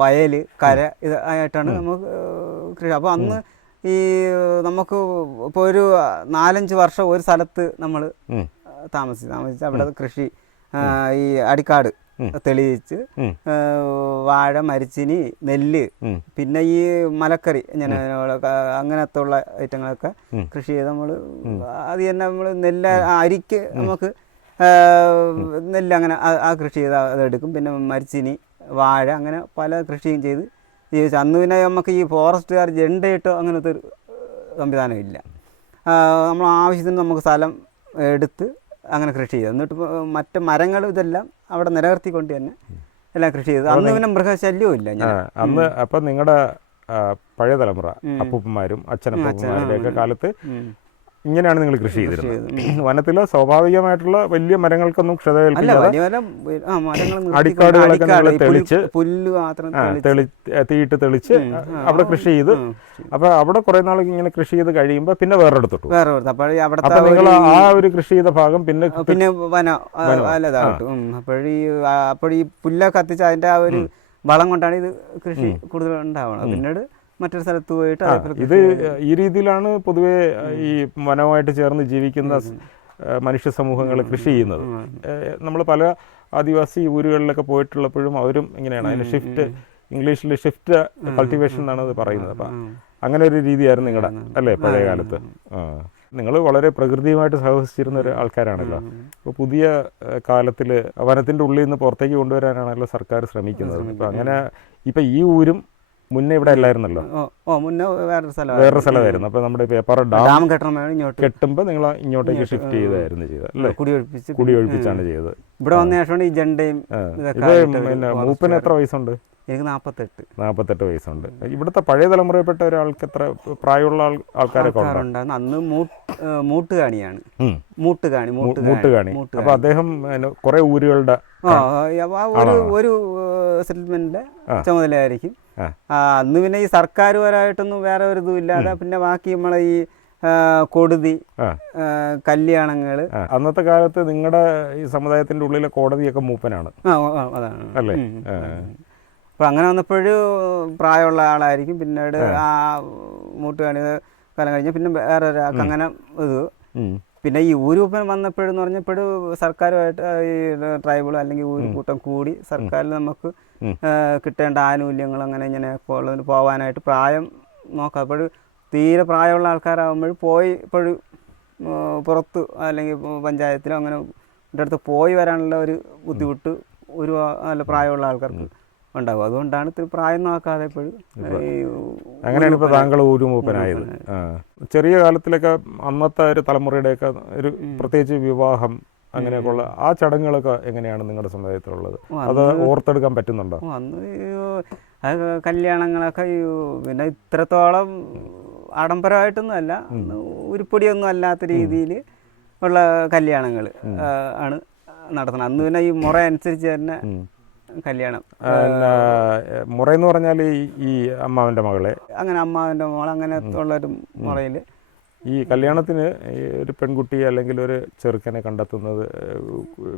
വയൽ, കര ഇതായിട്ടാണ് നമുക്ക് കൃഷി. അപ്പോൾ അന്ന് ഈ നമുക്ക് ഇപ്പോൾ ഒരു 4-5 വർഷം ഒരു സ്ഥലത്ത് നമ്മൾ താമസിച്ച് അവിടെ കൃഷി, ഈ അടിക്കാട് തെളിയിച്ച് വാഴ, മരിച്ചിനി, നെല്ല്, പിന്നെ ഈ മലക്കറി ഇങ്ങനെ അങ്ങനത്തെ ഉള്ള ഐറ്റങ്ങളൊക്കെ കൃഷി ചെയ്ത് നമ്മൾ അത് തന്നെ നമ്മൾ നെല്ല് അരിക്ക് നമുക്ക് നെല്ല് അങ്ങനെ ആ കൃഷി ചെയ്ത് അതെടുക്കും. പിന്നെ മരിച്ചിനി, വാഴ, അങ്ങനെ പല കൃഷിയും ചെയ്ത് ജീവിച്ചു. അന്ന് പിന്നെ നമുക്ക് ഈ ഫോറസ്റ്റുകാർ ജെണ്ടയിട്ടോ അങ്ങനത്തെ ഒരു സംവിധാനം ഇല്ല. നമ്മൾ ആവശ്യത്തിന് നമുക്ക് സ്ഥലം എടുത്ത് അങ്ങനെ കൃഷി ചെയ്തു. എന്നിട്ട് മറ്റ് മരങ്ങൾ ഇതെല്ലാം അവിടെ നിലനിർത്തിക്കൊണ്ട് തന്നെ എല്ലാം കൃഷി ചെയ്തു. അന്ന് പിന്നെ മൃഗശല്യവും ഇല്ല. അന്ന് അപ്പം നിങ്ങളുടെ പഴയ തലമുറ അപ്പൂപ്പന്മാരും അച്ഛനപ്പൂപ്പന്മാരുടെയൊക്കെ കാലത്ത് ഇങ്ങനെയാണ് നിങ്ങൾ കൃഷി ചെയ്തിരുന്നത്. വനത്തിൽ സ്വാഭാവികമായിട്ടുള്ള വലിയ മരങ്ങൾക്കൊന്നും ക്ഷതമേൽപ്പിക്കാതെ അടിക്കാടുകളൊക്കെ നിങ്ങൾ തെളിച്ച് തീയിട്ട് തെളിച്ച് അവിടെ കൃഷി ചെയ്ത്, അപ്പൊ അവിടെ കുറെ നാൾ ഇങ്ങനെ കൃഷി ചെയ്ത് കഴിയുമ്പോൾ പിന്നെ വേറെടുത്തിട്ടു. അപ്പൊ നിങ്ങൾ ആ ഒരു കൃഷി ചെയ്ത ഭാഗം പിന്നെ അപ്പോഴീ പുല്ല കത്തിച്ച് അതിന്റെ ആ ഒരു വളം കൊണ്ടാണ് ഇത് കൃഷി കൂടുതൽ ഉണ്ടാവണം. പിന്നീട് മറ്റൊരു സ്ഥലത്ത് പോയിട്ട് ഇത് ഈ രീതിയിലാണ് പൊതുവെ ഈ വനവുമായിട്ട് ചേർന്ന് ജീവിക്കുന്ന മനുഷ്യ സമൂഹങ്ങൾ കൃഷി ചെയ്യുന്നത്. നമ്മൾ പല ആദിവാസി ഊരുകളിലൊക്കെ പോയിട്ടുള്ളപ്പോഴും അവരും ഇങ്ങനെയാണ്. അതിന് ഇംഗ്ലീഷിൽ ഷിഫ്റ്റ് കൾട്ടിവേഷൻ എന്നാണ് അത് പറയുന്നത്. അപ്പം അങ്ങനെ ഒരു രീതിയായിരുന്നു നിങ്ങളുടെ അല്ലേ പഴയ കാലത്ത്? നിങ്ങൾ വളരെ പ്രകൃതിയുമായിട്ട് സഹവസിച്ചിരുന്ന ഒരു ആൾക്കാരാണല്ലോ. അപ്പോൾ പുതിയ കാലത്തിൽ വനത്തിൻ്റെ ഉള്ളിൽ നിന്ന് പുറത്തേക്ക് കൊണ്ടുവരാനാണല്ലോ സർക്കാർ ശ്രമിക്കുന്നത്. അപ്പം അങ്ങനെ ഇപ്പം ഈ ഊരും മുന്നേ ഇവിടെ അല്ലായിരുന്നല്ലോ, മുന്നേ വേറൊരു സ്ഥലമായിരുന്നു. അപ്പൊ നമ്മുടെ പേപ്പർ ഡാം കെട്ടുമ്പോൾ നിങ്ങൾ ഇങ്ങോട്ടേക്ക് ഷിഫ്റ്റ് ചെയ്തായിരുന്നു ചെയ്തത് അല്ലേ? കുടിയൊഴിപ്പിച്ചാണ് ചെയ്തത്. ഇവിടെ വന്ന ശേഷമാണ് ഈ ജണ്ടയും. പിന്നെ മൂപ്പന് എത്ര വയസ്സുണ്ട്? എനിക്ക് 48 വയസ്സുണ്ട്. ഇവിടുത്തെ പഴയ തലമുറയിൽപ്പെട്ട ഒരാൾക്ക് എത്ര പ്രായമുള്ള ആൾക്കാരൊക്കെ ഉണ്ടായിരുന്നു? അന്ന് മൂട്ടുകാണിയാണ്. മൂട്ടുകാണി. അപ്പൊ അദ്ദേഹം കുറെ ഊരുകളുടെ ഒരു സെറ്റിൽമെന്റിന്റെ ചുമതലയായിരിക്കും. അന്ന് പിന്നെ ഈ സർക്കാരുപരമായിട്ടൊന്നും വേറെ ഒരു ഇതും ഇല്ലാതെ പിന്നെ ബാക്കി നമ്മളെ ഈ കൊടുതി, കല്യാണങ്ങള്. അന്നത്തെ കാലത്ത് നിങ്ങളുടെ ഈ സമുദായത്തിന്റെ ഉള്ളിലെ കോടതിയൊക്കെ മൂപ്പനാണ് അതാണ് അല്ലേ? അപ്പൊ അങ്ങനെ വന്നപ്പോഴും പ്രായമുള്ള ആളായിരിക്കും. പിന്നീട് ആ മൂട്ടുകാണി കാലം കഴിഞ്ഞ പിന്നെ വേറെ ഒരാൾക്ക് അങ്ങനെ ഇത്. പിന്നെ ഈ ഊരൂപ്പൻ വന്നപ്പോഴെന്ന് പറഞ്ഞപ്പോഴും സർക്കാരുമായിട്ട് ഈ ട്രൈബിൾ അല്ലെങ്കിൽ ഊരുകൂട്ടം കൂടി സർക്കാരിൽ നമുക്ക് കിട്ടേണ്ട ആനുകൂല്യങ്ങൾ അങ്ങനെ ഇങ്ങനെ ഉള്ളതിന് പോകാനായിട്ട് പ്രായം നോക്കാം. അപ്പോഴും തീരെ പ്രായമുള്ള ആൾക്കാരാകുമ്പോഴും പോയി ഇപ്പോഴും പുറത്ത് അല്ലെങ്കിൽ പഞ്ചായത്തിലോ അങ്ങനെ അടുത്ത് പോയി വരാനുള്ള ഒരു ബുദ്ധിമുട്ട് ഒരു നല്ല പ്രായമുള്ള ആൾക്കാർക്ക് ഉണ്ടാകും. അതുകൊണ്ടാണ് ഇത്തിരി പ്രായം നോക്കാതെ ഇപ്പോഴും അങ്ങനെയാണ് ഇപ്പോൾ താങ്കൾ ഊരുമൂപ്പനായത്. ചെറിയ കാലത്തിലൊക്കെ അന്നത്തെ ഒരു തലമുറയുടെയൊക്കെ ഒരു പ്രത്യേകിച്ച് വിവാഹം അങ്ങനെയൊക്കെ ഉള്ള ആ ചടങ്ങുകളൊക്കെ എങ്ങനെയാണ് നിങ്ങളുടെ സമുദായത്തിലുള്ളത്? അത് ഓർത്തെടുക്കാൻ പറ്റുന്നുണ്ടോ? അന്ന് കല്യാണങ്ങളൊക്കെ പിന്നെ ഇത്രത്തോളം ആഡംബരമായിട്ടൊന്നും അല്ല, ഉരുപ്പൊടിയൊന്നും അല്ലാത്ത രീതിയിൽ ഉള്ള കല്യാണങ്ങൾ ആണ് നടത്തുന്നത്. അന്ന് പിന്നെ ഈ മുറ അനുസരിച്ച് തന്നെ കല്യാണം. മുറയെന്ന് പറഞ്ഞാൽ ഈ അമ്മാവൻ്റെ മകളെ അങ്ങനെ അമ്മാവൻ്റെ മകൾ അങ്ങനെ ഉള്ളൊരു മുറയിൽ ഈ കല്യാണത്തിന് ഒരു പെൺകുട്ടി അല്ലെങ്കിൽ ഒരു ചെറുക്കനെ കണ്ടെത്തുന്നത്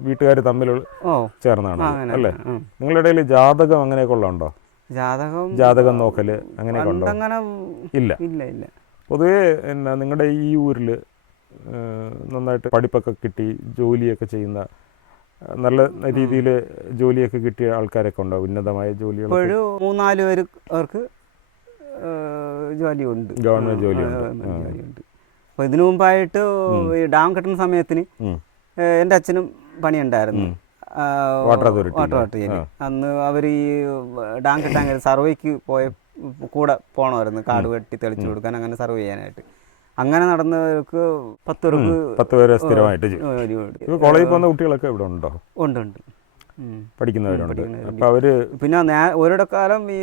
വീട്ടുകാർ തമ്മിൽ ചേർന്നാണ് അല്ലേ? നിങ്ങളുടെ ഇടയിൽ ജാതകം അങ്ങനെയൊക്കെ ഉള്ളതുണ്ടോ? ജാതകം നോക്കല് അങ്ങനെയൊക്കെ ഉണ്ടോ? ഇല്ല. പൊതുവേ നിങ്ങളുടെ ഈ ഊരിൽ നന്നായിട്ട് പഠിപ്പൊക്കെ കിട്ടി ജോലിയൊക്കെ ചെയ്യുന്ന നല്ല രീതിയിൽ ജോലിയൊക്കെ കിട്ടിയ ആൾക്കാരൊക്കെ ഉണ്ടോ? ഉന്നതമായ ജോലികൾ? 3-4 പേര് അവർക്ക് ജോലിയുണ്ട്, ഗവൺമെന്റ് ജോലിയുണ്ട്. അപ്പോൾ ഇതിനു മുമ്പായിട്ട് ഈ ഡാം കെട്ടുന്ന സമയത്തിന് എൻ്റെ അച്ഛനും പണിയുണ്ടായിരുന്നു വാട്ടർ അതോറിറ്റി. അന്ന് അവർ ഈ ഡാം കെട്ടാൻ സർവേക്ക് കൂടെ പോകണമായിരുന്നു, കാട് വെട്ടി തെളിച്ചു കൊടുക്കാൻ, അങ്ങനെ സർവ് ചെയ്യാനായിട്ട്. അങ്ങനെ നടന്നവർക്ക് 10 പേര് സ്ഥിരമായിട്ട് കോളേജിൽ പോകുന്ന കുട്ടികളൊക്കെ ഇവിടെ ഉണ്ടോ? ഉണ്ട്. പഠിക്കുന്നവരുണ്ട്. അപ്പോൾ അവർ പിന്നെ ഓരോടെ കാലം ഈ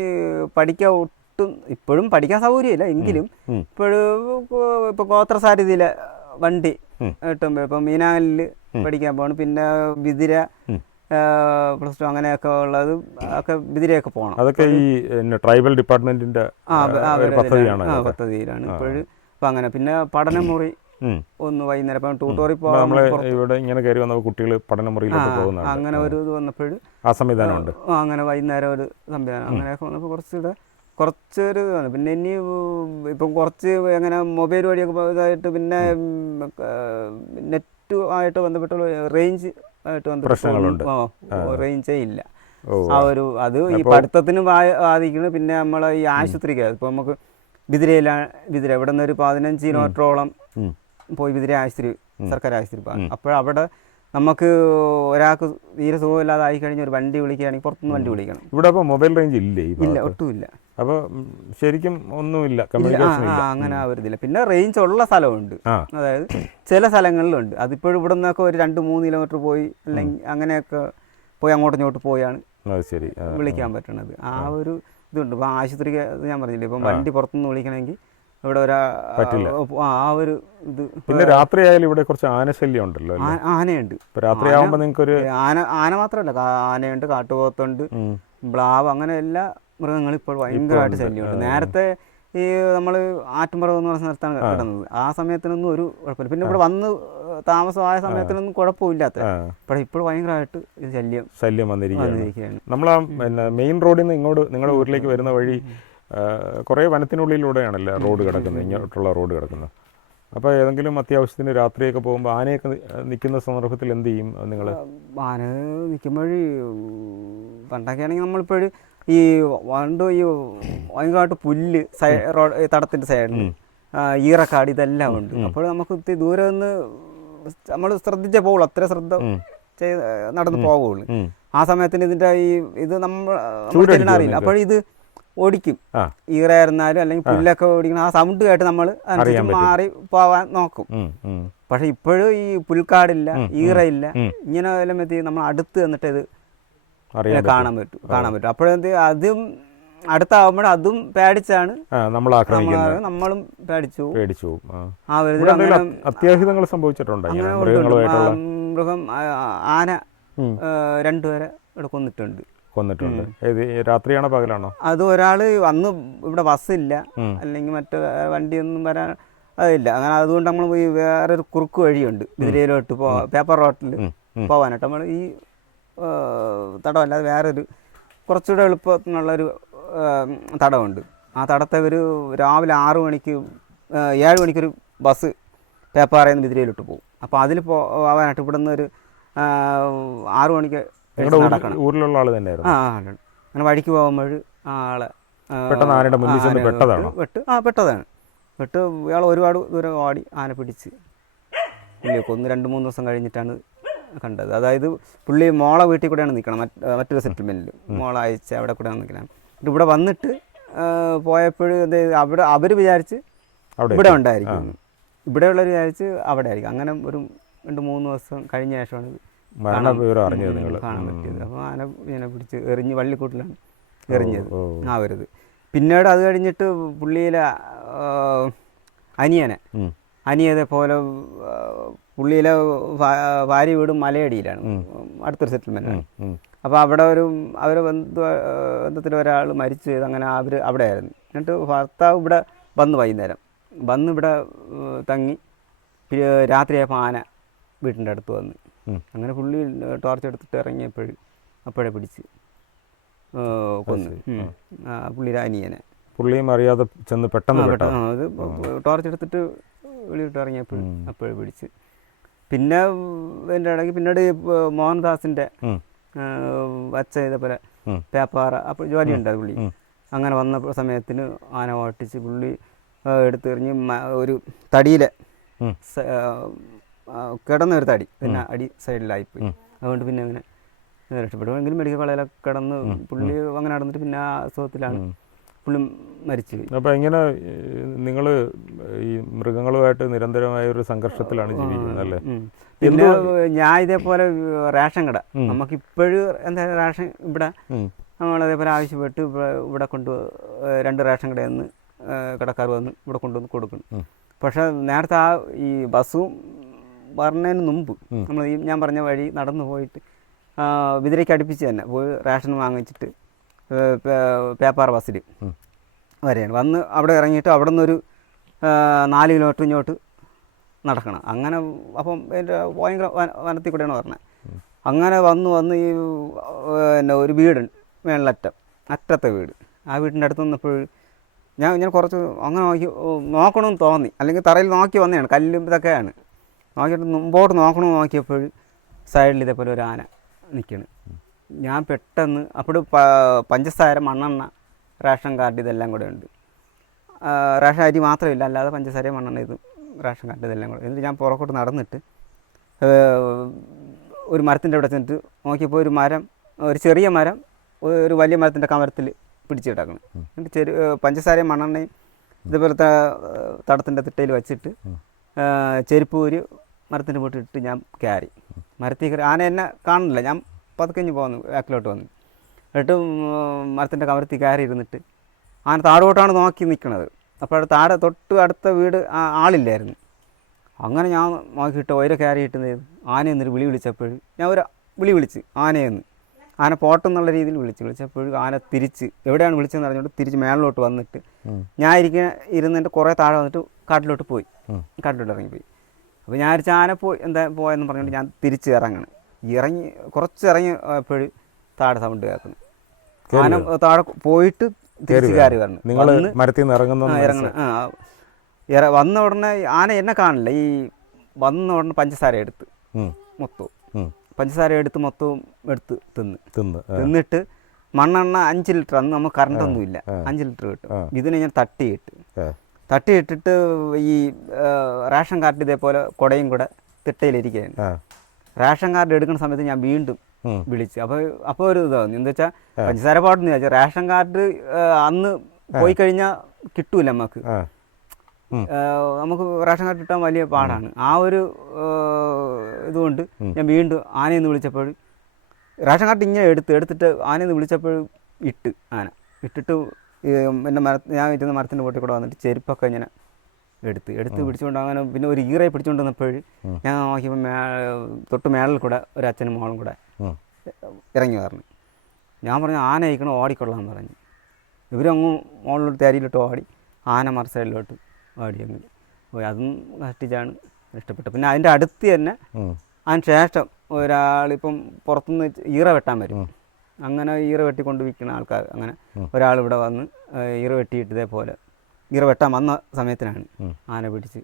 പഠിക്കാൻ ഒട്ടും ഇപ്പോഴും പഠിക്കാൻ സൗകര്യമില്ല എങ്കിലും ഇപ്പോൾ ഗോത്രസാരഥിയിലെ വണ്ടി കിട്ടുമ്പോൾ ഇപ്പം മീനാലിൽ പഠിക്കാൻ പോകണം, പിന്നെ ബിദിര +2 അങ്ങനെയൊക്കെ ഉള്ളത് ഒക്കെ ബിദിരയൊക്കെ പോകണം. അതൊക്കെ ഈ ട്രൈബൽ ഡിപ്പാർട്ട്മെന്റിന്റെ പദ്ധതിയിലാണ് ഇപ്പോഴും. അപ്പം അങ്ങനെ പിന്നെ പഠനമുറി ഒന്ന് വൈകുന്നേരം ഇപ്പം ട്യൂട്ടോറിൽ ഇവിടെ ഇങ്ങനെ കയറി വന്ന കുട്ടികൾ പഠനമുറിയിലേക്ക് പോകുന്നത് അങ്ങനെ ഒരു ഇത് വന്നപ്പോഴും ആ സംവിധാനമുണ്ട്. അങ്ങനെ വൈകുന്നേരം ഒരു സംവിധാനം അങ്ങനെയൊക്കെ വന്നപ്പോൾ കുറച്ചൊരു ഇതാണ്. പിന്നെ ഇനി ഇപ്പം കുറച്ച് എങ്ങനെ മൊബൈൽ വഴിയൊക്കെ ഇതായിട്ട് പിന്നെ നെറ്റ് ആയിട്ട് ബന്ധപ്പെട്ടുള്ള റേഞ്ച് ആയിട്ട് പ്രശ്നങ്ങളുണ്ട്. റേഞ്ചേ ഇല്ല. ആ ഒരു അത് ഈ പഠിത്തത്തിന് ബാധിക്കുന്നു. പിന്നെ നമ്മളെ ഈ ആശുപത്രിക്ക് ഇപ്പം നമുക്ക് ബിദിര ഇവിടെ നിന്ന് ഒരു 15 കിലോമീറ്ററോളം പോയി ബിദിര ആശുപത്രി, സർക്കാർ ആശുപത്രി പോകാം. അപ്പോഴവിടെ നമുക്ക് ഒരാൾക്ക് തീരെ സുഖമില്ലാതെ ആയി കഴിഞ്ഞാൽ ഒരു വണ്ടി വിളിക്കുകയാണെങ്കിൽ പുറത്തുനിന്ന് വണ്ടി വിളിക്കണം. ഇവിടെ അപ്പോൾ മൊബൈൽ റേഞ്ച് ഇല്ല, ഒട്ടുമില്ല. അപ്പോൾ ശരിക്കും ഒന്നുമില്ല, കമ്മ്യൂണിക്കേഷൻ ഇല്ല. അങ്ങനെ ആവരുന്നില്ല. പിന്നെ റേഞ്ച് ഉള്ള സ്ഥലമുണ്ട്, അതായത് ചില സ്ഥലങ്ങളിലുണ്ട്. അതിപ്പോഴും ഇവിടെ നിന്നൊക്കെ ഒരു 2-3 കിലോമീറ്റർ പോയി അല്ലെങ്കിൽ അങ്ങനെയൊക്കെ പോയി അങ്ങോട്ടും ഇങ്ങോട്ട് പോയാണ് വിളിക്കാൻ പറ്റണത്. ആ ഒരു ഇതുണ്ട്. ഇപ്പം ആശുപത്രിക്ക് ഞാൻ പറഞ്ഞില്ലേ, ഇപ്പം വണ്ടി പുറത്തുനിന്ന് വിളിക്കണമെങ്കിൽ ഇവിടെ ആ ഒരു ഇത്. പിന്നെ രാത്രിയായാലും ഇവിടെ കുറച്ച് ആനശല്യം ഉണ്ടല്ലോ. ആനയുണ്ട്. രാത്രിയാകുമ്പോൾ നിങ്ങൾക്കൊരു ആന മാത്രമല്ല, ആനയുണ്ട്, കാട്ടുപോത്തുണ്ട്, മ്ലാവ്, അങ്ങനെ എല്ലാ മൃഗങ്ങളും ഇപ്പോൾ ഭയങ്കരമായിട്ട് ശല്യമുണ്ട്. നേരത്തെ ഈ നമ്മൾ ആറ്റുംപുറം എന്ന് പറഞ്ഞ സ്ഥലത്താണ് കിടന്നത്. ആ സമയത്തിനൊന്നും ഒരു കുഴപ്പമില്ല. പിന്നെ ഇവിടെ വന്ന് താമസമായ സമയത്തിനൊന്നും കുഴപ്പമില്ലാത്ത. പക്ഷേ ഇപ്പോൾ ഭയങ്കരമായിട്ട് ഇത് ശല്യം വന്നിരിക്കുകയാണ്. നമ്മൾ പിന്നെ മെയിൻ റോഡിൽ നിന്ന് ഇങ്ങോട്ട് നിങ്ങളുടെ ഊരിലേക്ക് വരുന്ന വഴി കുറേ വനത്തിനുള്ളിലൂടെയാണല്ലോ റോഡ് കിടക്കുന്നത്, ഇങ്ങോട്ടുള്ള റോഡ് കിടക്കുന്നത്. അപ്പോൾ ഏതെങ്കിലും അത്യാവശ്യത്തിന് രാത്രിയൊക്കെ പോകുമ്പോൾ ആനയൊക്കെ നിൽക്കുന്ന സന്ദർഭത്തിൽ എന്ത് ചെയ്യും നിങ്ങൾ? ആന നിൽക്കുമ്പോൾ പണ്ടൊക്കെ ആണെങ്കിൽ നമ്മളിപ്പോഴും ഈ ഭയങ്കരമായിട്ട് പുല്ല് തടത്തിൻ്റെ സൈഡിൽ ഈറക്കാട് ഇതെല്ലാം ഉണ്ട്. അപ്പോൾ നമുക്ക് ഒത്തിരി ദൂരെ നിന്ന് നമ്മൾ ശ്രദ്ധിച്ചേ പോകുള്ളൂ, അത്ര ശ്രദ്ധ ചെയ്ത് നടന്ന് പോകുള്ളൂ. ആ സമയത്തിന് ഇതിൻ്റെ ഇത് നമ്മൾ അറിയില്ല. അപ്പോഴിത് ഓടിക്കും, ഈറയായിരുന്നാലും അല്ലെങ്കിൽ പുല്ലൊക്കെ ഓടിക്കണം. ആ സൗണ്ട് കേട്ട് നമ്മൾ അതിനനുസരിച്ച് മാറി പോവാൻ നോക്കും. പക്ഷെ ഇപ്പോഴും ഈ പുൽക്കാടില്ല, ഈറയില്ല, ഇങ്ങനെ എല്ലാം എത്തി നമ്മൾ അടുത്ത് എന്നിട്ട് ഇത് കാണാൻ പറ്റും. അപ്പോഴെന്ത് അതും അടുത്താവുമ്പോൾ അതും പേടിച്ചാണ് നമ്മളും പേടിച്ചു. ആ ഒരു അത്യാഹിതങ്ങൾ സംഭവിച്ചിട്ടുണ്ട്. മൃഗം ആന 2 പേരെ ഇവിടെ കൊന്നിട്ടുണ്ട്. രാത്രിയാണോ പകലാണോ? അത് ഒരാൾ അന്ന് ഇവിടെ ബസ്സില്ല, അല്ലെങ്കിൽ മറ്റേ വണ്ടിയൊന്നും വരാൻ അതില്ല. അങ്ങനെ അതുകൊണ്ട് നമ്മൾ ഈ വേറൊരു കുറുക്ക് വഴിയുണ്ട് ബിദിരയിലോട്ട് പേപ്പർ റോട്ടിൽ പോകാനായിട്ട്. നമ്മൾ ഈ തടമല്ലാതെ വേറൊരു കുറച്ചുകൂടെ എളുപ്പത്തിനുള്ളൊരു തടമുണ്ട്. ആ തടത്തെ ഒരു രാവിലെ 6 മണിക്ക് 7 മണിക്കൊരു ബസ് പേപ്പാറയിൽ നിന്ന് ബിദിരയിലോട്ട് പോകും. അപ്പോൾ അതിൽ പോകാനായിട്ട് ഇവിടെ നിന്ന് ഒരു 6 മണിക്ക് നടക്കണം. ഊരിലുള്ള ആൾ തന്നെയായിരുന്നു. അങ്ങനെ വഴിക്ക് പോകുമ്പോൾ ആളെ പെട്ടതാണ്. ഇയാൾ ഒരുപാട് ദൂരം ഓടി ആന പിടിച്ച് കൊന്ന് 2-3 ദിവസം കഴിഞ്ഞിട്ടാണ് കണ്ടത്. അതായത് പുള്ളി മോളെ വീട്ടിൽ കൂടെയാണ് നിൽക്കണം, മറ്റൊരു സെറ്റിൽമെൻറ്റിൽ മോളെ അയച്ച് അവിടെ കൂടെയാണ് നിൽക്കണം. ഇവിടെ വന്നിട്ട് പോയപ്പോഴും അവിടെ അവർ വിചാരിച്ച് ഇവിടെ ഉണ്ടായിരിക്കും, ഇവിടെയുള്ളവർ വിചാരിച്ച് അവിടെ ആയിരിക്കും. അങ്ങനെ ഒരു 2-3 ദിവസം കഴിഞ്ഞ ശേഷമാണ് ഇത് കാണാൻ പറ്റിയത്. അപ്പോൾ ആന ഇങ്ങനെ പിടിച്ച് എറിഞ്ഞ് വള്ളിക്കൂട്ടിലാണ് എറിഞ്ഞത് ആവരുത്. പിന്നീട് അത് കഴിഞ്ഞിട്ട് പുള്ളിയിലെ അനിയതെ പോലെ പുള്ളിയിലെ ഭാര്യ വീടും മലയടിയിലാണ്, അടുത്തൊരു സെറ്റിൽമെൻറ്റാണ്. അപ്പോൾ അവിടെ അവരെ ബന്ധത്തിൽ ഒരാൾ മരിച്ചു ചെയ്ത്, അങ്ങനെ അവർ അവിടെ ആയിരുന്നു. എന്നിട്ട് ഭർത്താവ് ഇവിടെ വൈകുന്നേരം ഇവിടെ തങ്ങി. രാത്രിയായപ്പോൾ ആന വീട്ടിൻ്റെ അടുത്ത് വന്ന്, അങ്ങനെ പുള്ളി ടോർച്ച് എടുത്തിട്ട് അപ്പോഴേ പിടിച്ച് കൊന്നു പുള്ളിയുടെ അനിയനെ. പുള്ളിയും അറിയാതെ ചെന്ന് പെട്ടെന്ന് അത് ടോർച്ച് എടുത്തിട്ട് വെളിയിട്ട് അപ്പോഴേ പിടിച്ച്. പിന്നെ എൻ്റെ ഇടയ്ക്ക് പിന്നീട് മോഹൻദാസിൻ്റെ അച്ഛൻ ഇതേപോലെ പേപ്പാറ അപ്പോൾ ജോലിയുണ്ട് പുള്ളി. അങ്ങനെ വന്ന സമയത്തിന് ആന ഓട്ടിച്ച് പുള്ളി എടുത്തെറിഞ്ഞ് ഒരു തടിയിലെ കിടന്ന ഒരു തടി പിന്നെ അടി സൈഡിലായിപ്പോയി. അതുകൊണ്ട് പിന്നെ അങ്ങനെ രക്ഷപ്പെടുമെങ്കിലും മെഡിക്കൽ കോളേജിലൊക്കെ കിടന്ന് പുള്ളി അങ്ങനെ നടന്നിട്ട് പിന്നെ ആ അസുഖത്തിലാണ് പുള്ളി മരിച്ചു പോയി. അപ്പോൾ ഇങ്ങനെ നിങ്ങൾ ഈ മൃഗങ്ങളുമായിട്ട് നിരന്തരമായ ഒരു സംഘർഷത്തിലാണ് ജീവിക്കുന്നത് അല്ലേ? പിന്നെ ഞാൻ ഇതേപോലെ റേഷൻ കട നമുക്കിപ്പോഴും എന്താ റേഷൻ ഇവിടെ നമ്മളതേപോലെ ആവശ്യപ്പെട്ട് ഇവിടെ കൊണ്ട് 2 റേഷൻ കടയിൽ നിന്ന് കടക്കാർ വന്ന് ഇവിടെ കൊണ്ടുവന്ന് കൊടുക്കണം. പക്ഷേ നേരത്തെ ഈ ബസ്സും പറഞ്ഞതിന് മുമ്പ് നമ്മൾ ഞാൻ പറഞ്ഞ വഴി നടന്നു പോയിട്ട് വിതിരയ്ക്ക് അടുപ്പിച്ച് തന്നെ പോയി റേഷൻ വാങ്ങിച്ചിട്ട് പേപ്പാറ ബസ്സിൽ വരെയാണ് വന്ന് അവിടെ ഇറങ്ങിയിട്ട് അവിടെ നിന്നൊരു 4 കിലോമീറ്റർ ഇങ്ങോട്ട് നടക്കണം. അങ്ങനെ അപ്പം എൻ്റെ ഭയങ്കര വനത്തിൽ കൂടെയാണ് പറഞ്ഞത്. അങ്ങനെ വന്ന് ഈ പിന്നെ ഒരു വീടുണ്ട് അറ്റത്തെ വീട്. ആ വീടിൻ്റെ അടുത്ത് നിന്നപ്പോൾ ഞാൻ കുറച്ച് അങ്ങനെ നോക്കണമെന്ന് തോന്നി, അല്ലെങ്കിൽ തറയിൽ നോക്കി വന്നതാണ്, കല്ലും ഇതൊക്കെയാണ് നോക്കിയിട്ട് മുമ്പോട്ട് നോക്കണമെന്ന് നോക്കിയപ്പോൾ സൈഡിൽ ഇതേപോലെ ഒരു ആന നിൽക്കണം. ഞാൻ പെട്ടെന്ന് അപ്പോൾ പഞ്ചസാര, മണ്ണെണ്ണ, റേഷൻ കാർഡ് ഇതെല്ലാം കൂടെ ഉണ്ട്. റേഷൻ അരി മാത്രമില്ല, അല്ലാതെ പഞ്ചസാര, മണ്ണെണ്ണ, ഇത് റേഷൻ കാർഡ് ഇതെല്ലാം കൂടെ. എന്നിട്ട് ഞാൻ പുറകോട്ട് നടന്നിട്ട് ഒരു മരത്തിൻ്റെ അവിടെ ചെന്നിട്ട് നോക്കിയപ്പോൾ ഒരു ചെറിയ മരം ഒരു വലിയ മരത്തിൻ്റെ കമരത്തിൽ പിടിച്ച് കിടക്കണം. എന്നിട്ട് പഞ്ചസാരയും മണ്ണെണ്ണയും ഇതുപോലത്തെ തടത്തിൻ്റെ തിട്ടയിൽ വെച്ചിട്ട് ചെരുപ്പ് ഒരു മരത്തിൻ്റെ പൊട്ടിട്ട് ഞാൻ കയറി. മരത്തിൽ കയറി ആന എന്നെ കാണുന്നില്ല, ഞാൻ പതുക്കഞ്ഞ് പോന്നു, ബാക്കിലോട്ട് വന്നു. എന്നിട്ട് മരത്തിൻ്റെ കമരത്തിൽ കയറി ഇരുന്നിട്ട് ആന താഴോട്ടാണ് നോക്കി നിൽക്കുന്നത്. അപ്പോൾ താഴെ തൊട്ട് അടുത്ത വീട് ആളില്ലായിരുന്നു. അങ്ങനെ ഞാൻ നോക്കിയിട്ട് ഓരോ കയറിയിട്ട് ആനയെന്നൊരു വിളിച്ചപ്പോൾ ഞാൻ ഒരു വിളിച്ച് ആനയെന്ന്. ആന പോട്ടെന്നുള്ള രീതിയിൽ വിളിച്ചപ്പോഴും ആന തിരിച്ച് എവിടെയാണ് വിളിച്ചതെന്ന് അറിഞ്ഞുകൊണ്ട് തിരിച്ച് മേളിലോട്ട് വന്നിട്ട് ഞാൻ ഇരുന്നിട്ട് കുറേ താഴെ വന്നിട്ട് കാട്ടിലോട്ട് ഇറങ്ങിപ്പോയി. അപ്പോൾ ഞാൻ അരിച്ച ആന പോയെന്ന് പറഞ്ഞുകൊണ്ട് ഞാൻ തിരിച്ച് കുറച്ച് ഇറങ്ങിയപ്പോഴും താഴെ സൗണ്ട് കേൾക്കുന്നു. ആന താഴെ പോയിട്ട് തിരിച്ച് കയറി വരണം. വന്ന ഉടനെ ആന എന്നെ കാണില്ല. ഈ വന്ന ഉടനെ പഞ്ചസാര എടുത്ത് മൊത്തവും എടുത്ത് തിന്നിട്ട് മണ്ണെണ്ണ 5 ലിറ്റർ, അന്ന് നമുക്ക് കറണ്ടൊന്നുമില്ല, 5 ലിറ്റർ കിട്ടും. ഇതിനെ ഞാൻ തട്ടിയിട്ടിട്ട് ഈ റേഷൻ കാർഡ് ഇതേപോലെ കുടയും കൂടെ തിട്ടയിലിരിക്കുകയാണ്. റേഷൻ കാർഡ് എടുക്കുന്ന സമയത്ത് ഞാൻ വീണ്ടും വിളിച്ചു. അപ്പോൾ ഒരു ഇതാവുന്നു, എന്താ വെച്ചാൽ പഞ്ചസാര പാടുന്നു ചോദിച്ചാൽ റേഷൻ കാർഡ് അന്ന് പോയി കഴിഞ്ഞാൽ കിട്ടൂല നമുക്ക് റേഷൻ കാർഡ് കിട്ടാൻ വലിയ പാടാണ്. ആ ഒരു ഇതുകൊണ്ട് ഞാൻ വീണ്ടും ആനയെന്ന് വിളിച്ചപ്പോൾ റേഷൻ കാർഡ് ഇങ്ങനെ എടുത്തിട്ട് ആനയെന്ന് വിളിച്ചപ്പോൾ ആന ഇട്ടിട്ട് എൻ്റെ ഞാൻ ഇരുന്ന മരത്തിൻ്റെ പൊട്ടി കൂടെ വന്നിട്ട് ചെരുപ്പൊക്കെ ഇങ്ങനെ എടുത്ത് പിടിച്ചുകൊണ്ട് അങ്ങനെ പിന്നെ ഒരു ഈറയെ പിടിച്ചുകൊണ്ട് വന്നപ്പോൾ ഞാൻ നോക്കിയപ്പോൾ തൊട്ട് മേളിൽ കൂടെ ഒരു അച്ഛനും മോളും കൂടെ ഇറങ്ങി പറഞ്ഞു. ഞാൻ പറഞ്ഞു ആന അയക്കണം, ഓടിക്കൊള്ളാൻ പറഞ്ഞു. ഇവരങ്ങ് മോളിലോട്ട് തേരിയിലോട്ട് ഓടി, ആന മറ സൈഡിലോട്ട് ഓടി അങ്ങ് പോയി. അതും കഷ്ടിച്ചാണ് ഇഷ്ടപ്പെട്ടത്. പിന്നെ അതിൻ്റെ അടുത്ത് തന്നെ അതിന് ശേഷം ഒരാളിപ്പം പുറത്തുനിന്ന് ഈറ വെട്ടാൻ വരും. അങ്ങനെ ഈറ വെട്ടിക്കൊണ്ട് വിൽക്കുന്ന ആൾക്കാർ, അങ്ങനെ ഒരാൾ ഇവിടെ വന്ന് ഈറ വെട്ടിയിട്ട് ഇതേപോലെ ഈറ വെട്ടാൻ വന്ന സമയത്തിനാണ് ആന പിടിച്ച്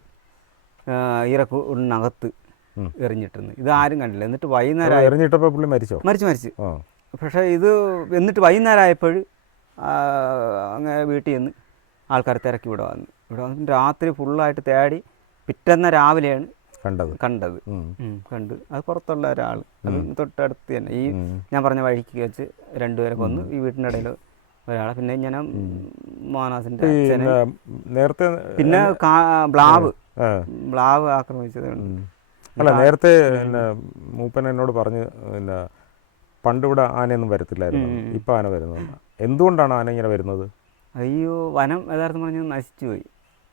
ഈറ ഉണ്ണകത്ത് എറിഞ്ഞിട്ടിരുന്നത്. ഇത് ആരും കണ്ടില്ല. എന്നിട്ട് വൈകുന്നേരം എറിഞ്ഞിട്ടപ്പോൾ പുള്ളി മരിച്ചു. പക്ഷേ ഇത് എന്നിട്ട് വൈകുന്നേരം ആയപ്പോൾ അങ്ങനെ വീട്ടിൽ നിന്ന് ആൾക്കാർ തിരക്കി ഇവിടെ വന്നിട്ട് രാത്രി ഫുള്ളായിട്ട് തേടി പിറ്റേന്ന് രാവിലെയാണ് കണ്ടത്. അത് പുറത്തുള്ള ഒരാൾ, അത് തൊട്ടടുത്ത് തന്നെ ഈ ഞാൻ പറഞ്ഞ വഴിക്ക് വെച്ച് 2 പേരെ കൊന്നു. ഈ വീട്ടിൻ്റെ ഇടയിൽ ഒരാളെ, പിന്നെ ഇങ്ങനെ മോനാസിന്റെ നേരത്തെ പിന്നെ ബ്ലാവ് ആക്രമിച്ചത്. അല്ല, നേരത്തെ മൂപ്പൻ എന്നോട് പറഞ്ഞു പണ്ട് ഇവിടെ ആനയൊന്നും വരത്തില്ലായിരുന്നു, ഇപ്പം ആന വരുന്നുണ്ട്. എന്തുകൊണ്ടാണ് ആന ഇങ്ങനെ വരുന്നത്? അയ്യോ, വനം യഥാർത്ഥം പറഞ്ഞാൽ നശിച്ചു പോയി.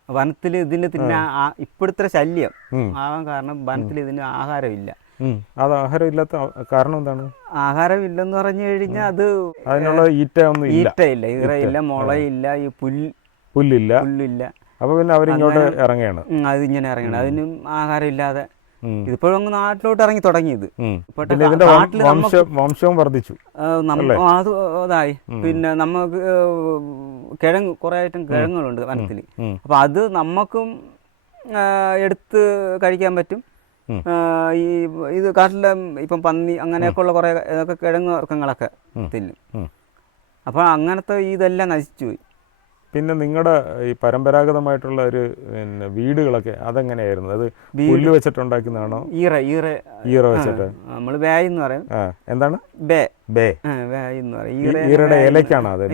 വനത്തിൽ ഇതിന് പിന്നെ ഇപ്പോഴത്തെ ശല്യം ആവാൻ കാരണം വനത്തിൽ ഇതിന് ആഹാരമില്ല. അത് ആഹാരം ഇല്ലാത്ത കാരണം എന്താണ്? ആഹാരമില്ലെന്ന് പറഞ്ഞു കഴിഞ്ഞാൽ അത് അതിനുള്ള ഈറ്റയില്ല, ഈറയില്ല, മുളയില്ല, ഈ പുല്ലില്ല. അപ്പൊ പിന്നെ അവരിങ്ങോട്ട് ഇറങ്ങിയാണ്, അതിങ്ങനെ ഇറങ്ങണം. അതിനും ആഹാരം ഇല്ലാതെ ഇതിപ്പോഴും അങ്ങ് നാട്ടിലോട്ട് ഇറങ്ങി തുടങ്ങിയത്. വംശവും വർദ്ധിച്ചു, അത് അതായി. പിന്നെ നമുക്ക് കുറേ ഐറ്റം കിഴങ്ങുകളുണ്ട് വനത്തിൽ. അപ്പൊ അത് നമുക്കും എടുത്ത് കഴിക്കാൻ പറ്റും. ഈ ഇത് കാട്ടിലെ ഇപ്പം പന്നി അങ്ങനെയൊക്കെ ഉള്ള കുറേ ഇതൊക്കെ കിഴങ്ങ് വർഗ്ഗങ്ങളൊക്കെ തിന്നും. അപ്പോൾ അങ്ങനത്തെ ഇതെല്ലാം നശിച്ചുപോയി. പിന്നെ നിങ്ങളുടെ ഈ പരമ്പരാഗതമായിട്ടുള്ള ഒരു പിന്നെ വീടുകളൊക്കെ അതെങ്ങനെയായിരുന്നു? അത് പുല്ല് വെച്ചിട്ടുണ്ടാക്കുന്നതാണോ? ഈറ വെച്ചിട്ട് നമ്മൾ വേയ് എന്ന് പറയും. എന്താണ് ബേ? വേയ് എന്ന് പറയും. ഈറയുടെ ഇലക്കാണോ അത്?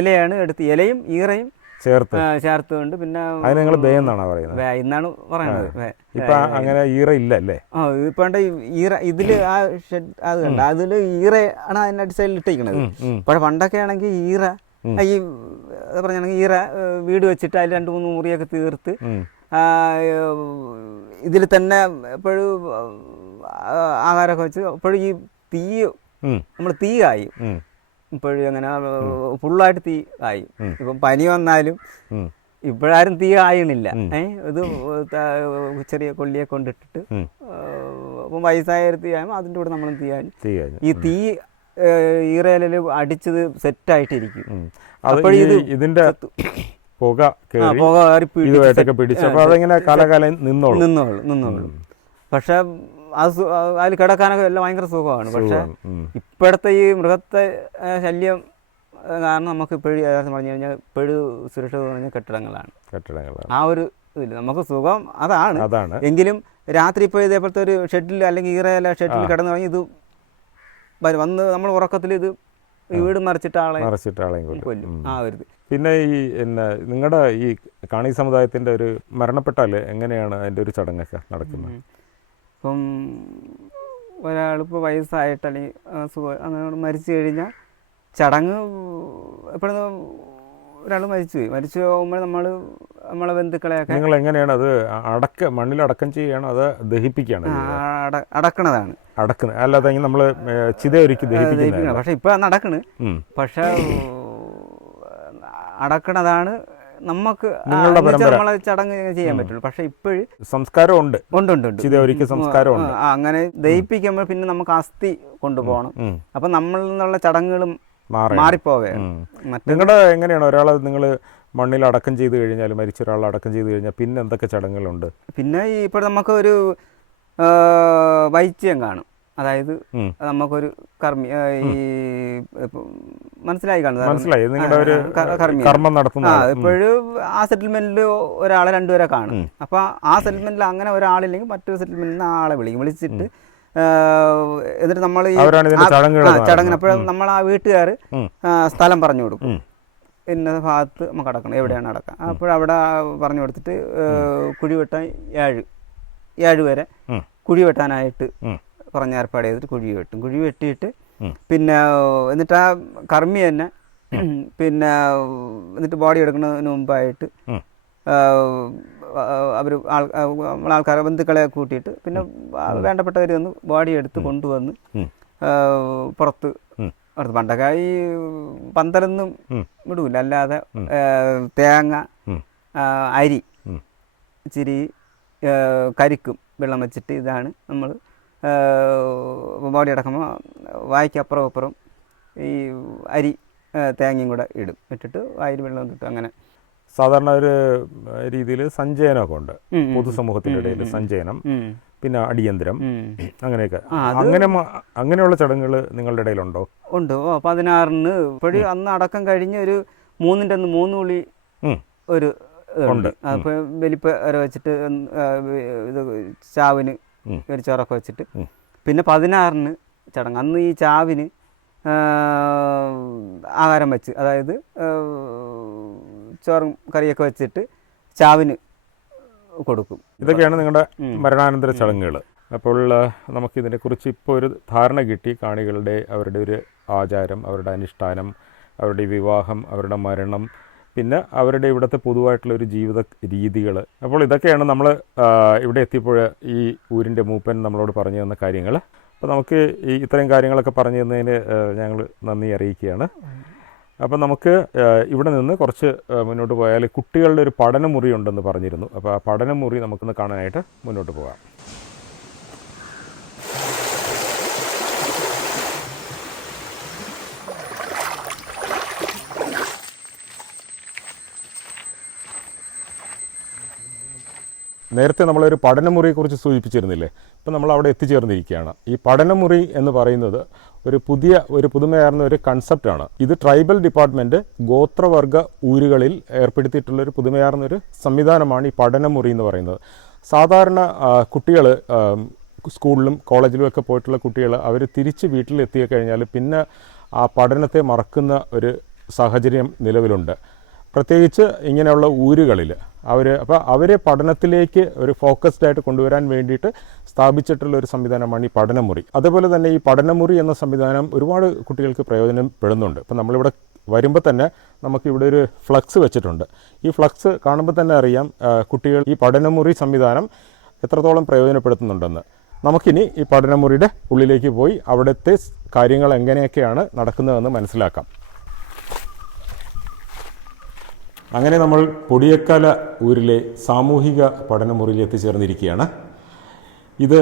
ഇലയാണ് എടുത്ത്, ഇലയും ഈറയും ചേർത്തുകൊണ്ട് പിന്നെ അത് നിങ്ങൾ ബേ എന്നാണോ പറയുന്നത്? വേയ് എന്നാണ് പറയുന്നത്. ഇപ്പൊ അങ്ങനെ ഈറ ഇല്ല അല്ലേ? ഇപ്പൊ ഈറ ഇതില് ആ ഷെഡ് അത് കണ്ട, അതില് ഈറയാണ് അതിന്റെ അടി സൈഡിൽ ഇട്ടിരിക്കുന്നത്. പക്ഷെ പണ്ടൊക്കെ ആണെങ്കിൽ ഈറ ഈ പറഞ്ഞാണെങ്കിൽ ഈറ വീട് വെച്ചിട്ട് അതിൽ 2-3 മുറിയൊക്കെ തീർത്ത് ഇതിൽ തന്നെ എപ്പോഴും ആഹാരമൊക്കെ വെച്ച് എപ്പോഴും ഈ നമ്മൾ തീ കായും. ഇപ്പോഴും അങ്ങനെ ഫുള്ളായിട്ട് തീ കായും. ഇപ്പം പനി വന്നാലും ഇപ്പോഴാരും തീ കായണില്ല. ഇത് ചെറിയ കൊള്ളിയെ കൊണ്ടിട്ടിട്ട് അപ്പം വയസ്സായ തീ കായും അതിൻ്റെ കൂടെ നമ്മളും തീ കായും. ഈ തീ ഈറയില് അടിച്ചത് സെറ്റായിട്ടിരിക്കും. ഇതിന്റെ പുക ഇതുമായിട്ടൊക്കെ പിടിച്ചപ്പോൾ അതെങ്ങനെ കാലകാലം നിന്നോളൂ. പക്ഷെ അത് അതിൽ കിടക്കാനൊക്കെ എല്ലാം ഭയങ്കര സുഖമാണ്. പക്ഷെ ഇപ്പോഴത്തെ ഈ മൃഗത്തെ ശല്യം കാരണം നമുക്ക് ഇപ്പോഴും പറഞ്ഞു കഴിഞ്ഞാൽ ഇപ്പോഴും സുരക്ഷിത പറഞ്ഞ കെട്ടിടങ്ങളാണ്. ആ ഒരു ഇതില്ല, നമുക്ക് സുഖം അതാണ്. എങ്കിലും രാത്രി ഇപ്പോൾ ഇതേപോലത്തെ ഒരു ഷെഡിൽ അല്ലെങ്കിൽ ഈറയിലെ ഷെഡിൽ കിടന്നു കഴിഞ്ഞാൽ ഇത് വന്ന് നമ്മൾ ഉറക്കത്തിൽ ഇത് വീട് മറിച്ചിട്ട് ആളെയും കൊല്ലും. ആ ഒരു പിന്നെ ഈ നിങ്ങളുടെ ഈ കാണി സമുദായത്തിന്റെ ഒരു മരണപ്പെട്ടാൽ എങ്ങനെയാണ് അതിന്റെ ഒരു ചടങ്ങൊക്കെ നടക്കുന്നത്? ഇപ്പം ഒരാളിപ്പോൾ വയസ്സായിട്ട് അല്ലെങ്കിൽ അങ്ങനെ മരിച്ചു കഴിഞ്ഞാൽ ചടങ്ങ് എപ്പോഴും ഒരാൾ മരിച്ചു പോകുമ്പോൾ നമ്മളെ ബന്ധുക്കളെയൊക്കെ നിങ്ങൾ എങ്ങനെയാണ് അത് മണ്ണിൽ അടക്കം ചെയ്യുകയാണോ അത് ദഹിപ്പിക്കുകയാണ്? അടക്കണതാണ്. അടക്കുന്നത് അല്ലാതെ നമ്മൾ ചിതയൊരുക്കി ദഹിപ്പിക്കുന്നത്. പക്ഷെ ഇപ്പൊ നടക്കണ്. പക്ഷെ അടക്കണതാണ് നമുക്ക് നമ്മളെ ചടങ്ങ് ചെയ്യാൻ പറ്റുള്ളൂ. പക്ഷെ ഇപ്പോഴും സംസ്കാരം ഉണ്ട്. ചിതയൊരുക്കി സംസ്കാരം ഉണ്ട്. അങ്ങനെ ദഹിപ്പിക്കുമ്പോൾ പിന്നെ നമുക്ക് അസ്ഥി കൊണ്ടുപോകണം. അപ്പൊ നമ്മളിൽ നിന്നുള്ള ചടങ്ങുകളും മാറിപ്പോവേ. നിങ്ങളുടെ എങ്ങനെയാണ് ഒരാളെ നിങ്ങൾ മണ്ണിൽ അടക്കം ചെയ്ത് കഴിഞ്ഞാൽ, മരിച്ച ഒരാളെ അടക്കം ചെയ്ത് കഴിഞ്ഞാൽ പിന്നെ എന്തൊക്കെ ചടങ്ങുകളുണ്ട്? പിന്നെ ഇപ്പോൾ നമുക്ക് ഒരു വൈദ്യം കാണും. അതായത് നമുക്കൊരു കർമ്മി ഈ മനസ്സിലായി നിങ്ങളുടെ ഒരു കർമ്മം നടത്തുന്ന ഇപ്പോഴും ആ സെറ്റിൽമെന്റിൽ ഒരാളെ 2 പേരെ കാണും. അപ്പൊ ആ സെറ്റിൽമെന്റിൽ അങ്ങനെ ഒരാളില്ലെങ്കിൽ മറ്റൊരു സെറ്റിൽമെന്റിൽ ആളെ വിളിച്ചിട്ട് എന്നിട്ട് നമ്മൾ ഈ ചടങ്ങിന് അപ്പോഴും നമ്മൾ ആ വീട്ടുകാർ സ്ഥലം പറഞ്ഞു കൊടുക്കും. ഇന്ന ഭാഗത്ത് നമുക്ക് അടക്കണം, എവിടെയാണ് അടക്കാം. അപ്പോഴവിടെ പറഞ്ഞു കൊടുത്തിട്ട് കുഴി വെട്ടാൻ 7 വരെ കുഴി വെട്ടാനായിട്ട് പറഞ്ഞ ഏർപ്പാട് ചെയ്തിട്ട് കുഴി വെട്ടിയിട്ട് പിന്നെ എന്നിട്ട് ആ കർമ്മി തന്നെ പിന്നെ എന്നിട്ട് ബോഡി എടുക്കുന്നതിന് മുമ്പായിട്ട് അവർ ആൾക്കാരെ ബന്ധുക്കളെ കൂട്ടിയിട്ട് പിന്നെ വേണ്ടപ്പെട്ടവർ വന്ന് ബോഡി എടുത്ത് കൊണ്ടുവന്ന് പുറത്ത് പണ്ടൊക്കെ ഈ പന്തലൊന്നും വിടൂല, അല്ലാതെ തേങ്ങ, അരി ഇച്ചിരി കരിക്കും വെള്ളം വെച്ചിട്ട് ഇതാണ് നമ്മൾ ബോഡി അടക്കുമ്പോൾ വായിക്കപ്പുറം ഈ അരി തേങ്ങയും കൂടെ ഇട്ടിട്ട് വായിൽ വെള്ളം കിട്ടും. അങ്ങനെ സാധാരണ ഒരു രീതിയിൽ സഞ്ചയനമൊക്കെ ഉണ്ട് പൊതുസമൂഹത്തിൻ്റെ ഇടയിൽ. സഞ്ചയനം, പിന്നെ അടിയന്തരം, അങ്ങനെയൊക്കെ. അങ്ങനെയുള്ള ചടങ്ങുകൾ നിങ്ങളുടെ ഇടയിലുണ്ടോ? ഉണ്ട്. 16-ന് ഇപ്പോഴും അന്ന് അടക്കം കഴിഞ്ഞ് ഒരു 3-ന്റെ അന്ന് 3 കുളി ഒരു ഉണ്ട്. അപ്പോൾ വലിപ്പ് വെച്ചിട്ട് ഇത് ചാവിന് ഒരു ചോറൊക്കെ വെച്ചിട്ട് പിന്നെ 16-ന് ചടങ്ങ്. അന്ന് ഈ ചാവിന് ആഹാരം വെച്ച്, അതായത് ചോറും കറിയൊക്കെ വെച്ചിട്ട് ചാവിന് കൊടുക്കും. ഇതൊക്കെയാണ് നിങ്ങളുടെ മരണാനന്തര ചടങ്ങുകൾ. അപ്പോൾ നമുക്കിതിനെക്കുറിച്ച് ഇപ്പോൾ ഒരു ധാരണ കിട്ടി. കാണികളുടെ അവരുടെ ഒരു ആചാരം, അവരുടെ അനുഷ്ഠാനം, അവരുടെ വിവാഹം, അവരുടെ മരണം, പിന്നെ അവരുടെ ഇവിടുത്തെ പൊതുവായിട്ടുള്ള ഒരു ജീവിത രീതികൾ. അപ്പോൾ ഇതൊക്കെയാണ് നമ്മൾ ഇവിടെ എത്തിയപ്പോൾ ഈ ഊരിൻ്റെ മൂപ്പൻ നമ്മളോട് പറഞ്ഞു തന്ന കാര്യങ്ങൾ. അപ്പോൾ നമുക്ക് ഈ ഇത്രയും കാര്യങ്ങളൊക്കെ പറഞ്ഞു തന്നതിന് ഞങ്ങൾ നന്ദി അറിയിക്കുകയാണ്. അപ്പോൾ നമുക്ക് ഇവിടെ നിന്ന് കുറച്ച് മുന്നോട്ട് പോയാൽ കുട്ടികളുടെ ഒരു പഠനമുറി ഉണ്ടെന്ന് പറഞ്ഞിരുന്നു. അപ്പോൾ ആ പഠനമുറി നമുക്കൊന്ന് കാണാനായിട്ട് മുന്നോട്ട് പോകാം. നേരത്തെ നമ്മളൊരു പഠനമുറിയെക്കുറിച്ച് സൂചിപ്പിച്ചിരുന്നില്ലേ? ഇപ്പം നമ്മൾ അവിടെ എത്തിച്ചേർന്നിരിക്കുകയാണ്. ഈ പഠനമുറി എന്ന് പറയുന്നത് ഒരു പുതുമയാർന്ന ഒരു കൺസെപ്റ്റാണ്. ഇത് ട്രൈബൽ ഡിപ്പാർട്ട്മെൻറ്റ് ഗോത്രവർഗ ഊരുകളിൽ ഏർപ്പെടുത്തിയിട്ടുള്ള ഒരു പുതുമയാർന്ന ഒരു സംവിധാനമാണ് ഈ പഠനമുറി എന്ന് പറയുന്നത്. സാധാരണ കുട്ടികൾ സ്കൂളിലും കോളേജിലും ഒക്കെ പോയിട്ടുള്ള കുട്ടികൾ അവർ തിരിച്ച് വീട്ടിലെത്തി കഴിഞ്ഞാൽ പിന്നെ ആ പഠനത്തെ മറക്കുന്ന ഒരു സാഹചര്യം നിലവിലുണ്ട്. പ്രത്യേകിച്ച് ഇങ്ങനെയുള്ള ഊരുകളിൽ അവരെ പഠനത്തിലേക്ക് ഒരു ഫോക്കസ്ഡ് ആയിട്ട് കൊണ്ടുവരാൻ വേണ്ടിയിട്ട് സ്ഥാപിച്ചിട്ടുള്ള ഒരു സംവിധാനമാണ് ഈ പഠനമുറി. അതുപോലെ തന്നെ ഈ പഠനമുറി എന്ന സംവിധാനം ഒരുപാട് കുട്ടികൾക്ക് പ്രയോജനപ്പെടുന്നുണ്ട്. ഇപ്പം നമ്മളിവിടെ വരുമ്പോൾ തന്നെ നമുക്കിവിടെ ഒരു ഫ്ലക്സ് വെച്ചിട്ടുണ്ട്. ഈ ഫ്ലക്സ് കാണുമ്പോൾ തന്നെ അറിയാം കുട്ടികൾ ഈ പഠനമുറി സംവിധാനം എത്രത്തോളം പ്രയോജനപ്പെടുത്തുന്നുണ്ടെന്ന്. നമുക്കിനി ഈ പഠനമുറിയുടെ ഉള്ളിലേക്ക് പോയി അവിടുത്തെ കാര്യങ്ങൾ എങ്ങനെയൊക്കെയാണ് നടക്കുന്നതെന്ന് മനസ്സിലാക്കാം. അങ്ങനെ നമ്മൾ പൊടിയക്കാല ഊരിലെ സാമൂഹിക പഠനമുറിയിൽ എത്തിച്ചേർന്നിരിക്കുകയാണ്. ഇത്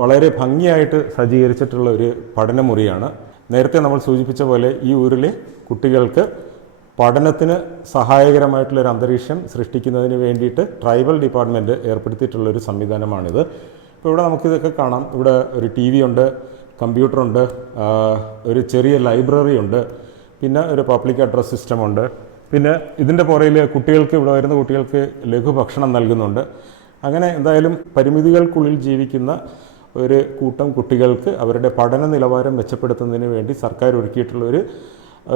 വളരെ ഭംഗിയായിട്ട് സജ്ജീകരിച്ചിട്ടുള്ള ഒരു പഠനമുറിയാണ്. നേരത്തെ നമ്മൾ സൂചിപ്പിച്ച പോലെ ഈ ഊരിലെ കുട്ടികൾക്ക് പഠനത്തിന് സഹായകരമായിട്ടുള്ളൊരു അന്തരീക്ഷം സൃഷ്ടിക്കുന്നതിന് വേണ്ടിയിട്ട് ട്രൈബൽ ഡിപ്പാർട്ട്മെൻറ്റ് ഏർപ്പെടുത്തിയിട്ടുള്ളൊരു സംവിധാനമാണിത്. ഇപ്പോൾ ഇവിടെ നമുക്കിതൊക്കെ കാണാം. ഇവിടെ ഒരു TV ഉണ്ട്, കമ്പ്യൂട്ടറുണ്ട്, ഒരു ചെറിയ ലൈബ്രറി ഉണ്ട്, പിന്നെ ഒരു പബ്ലിക് അഡ്രസ് സിസ്റ്റമുണ്ട്. പിന്നെ ഇതിൻ്റെ പുറയിൽ ഇവിടെ വരുന്ന കുട്ടികൾക്ക് ലഘുഭക്ഷണം നൽകുന്നുണ്ട്. അങ്ങനെ എന്തായാലും പരിമിതികൾക്കുള്ളിൽ ജീവിക്കുന്ന ഒരു കൂട്ടം കുട്ടികൾക്ക് അവരുടെ പഠന നിലവാരം മെച്ചപ്പെടുത്തുന്നതിന് വേണ്ടി സർക്കാർ ഒരുക്കിയിട്ടുള്ള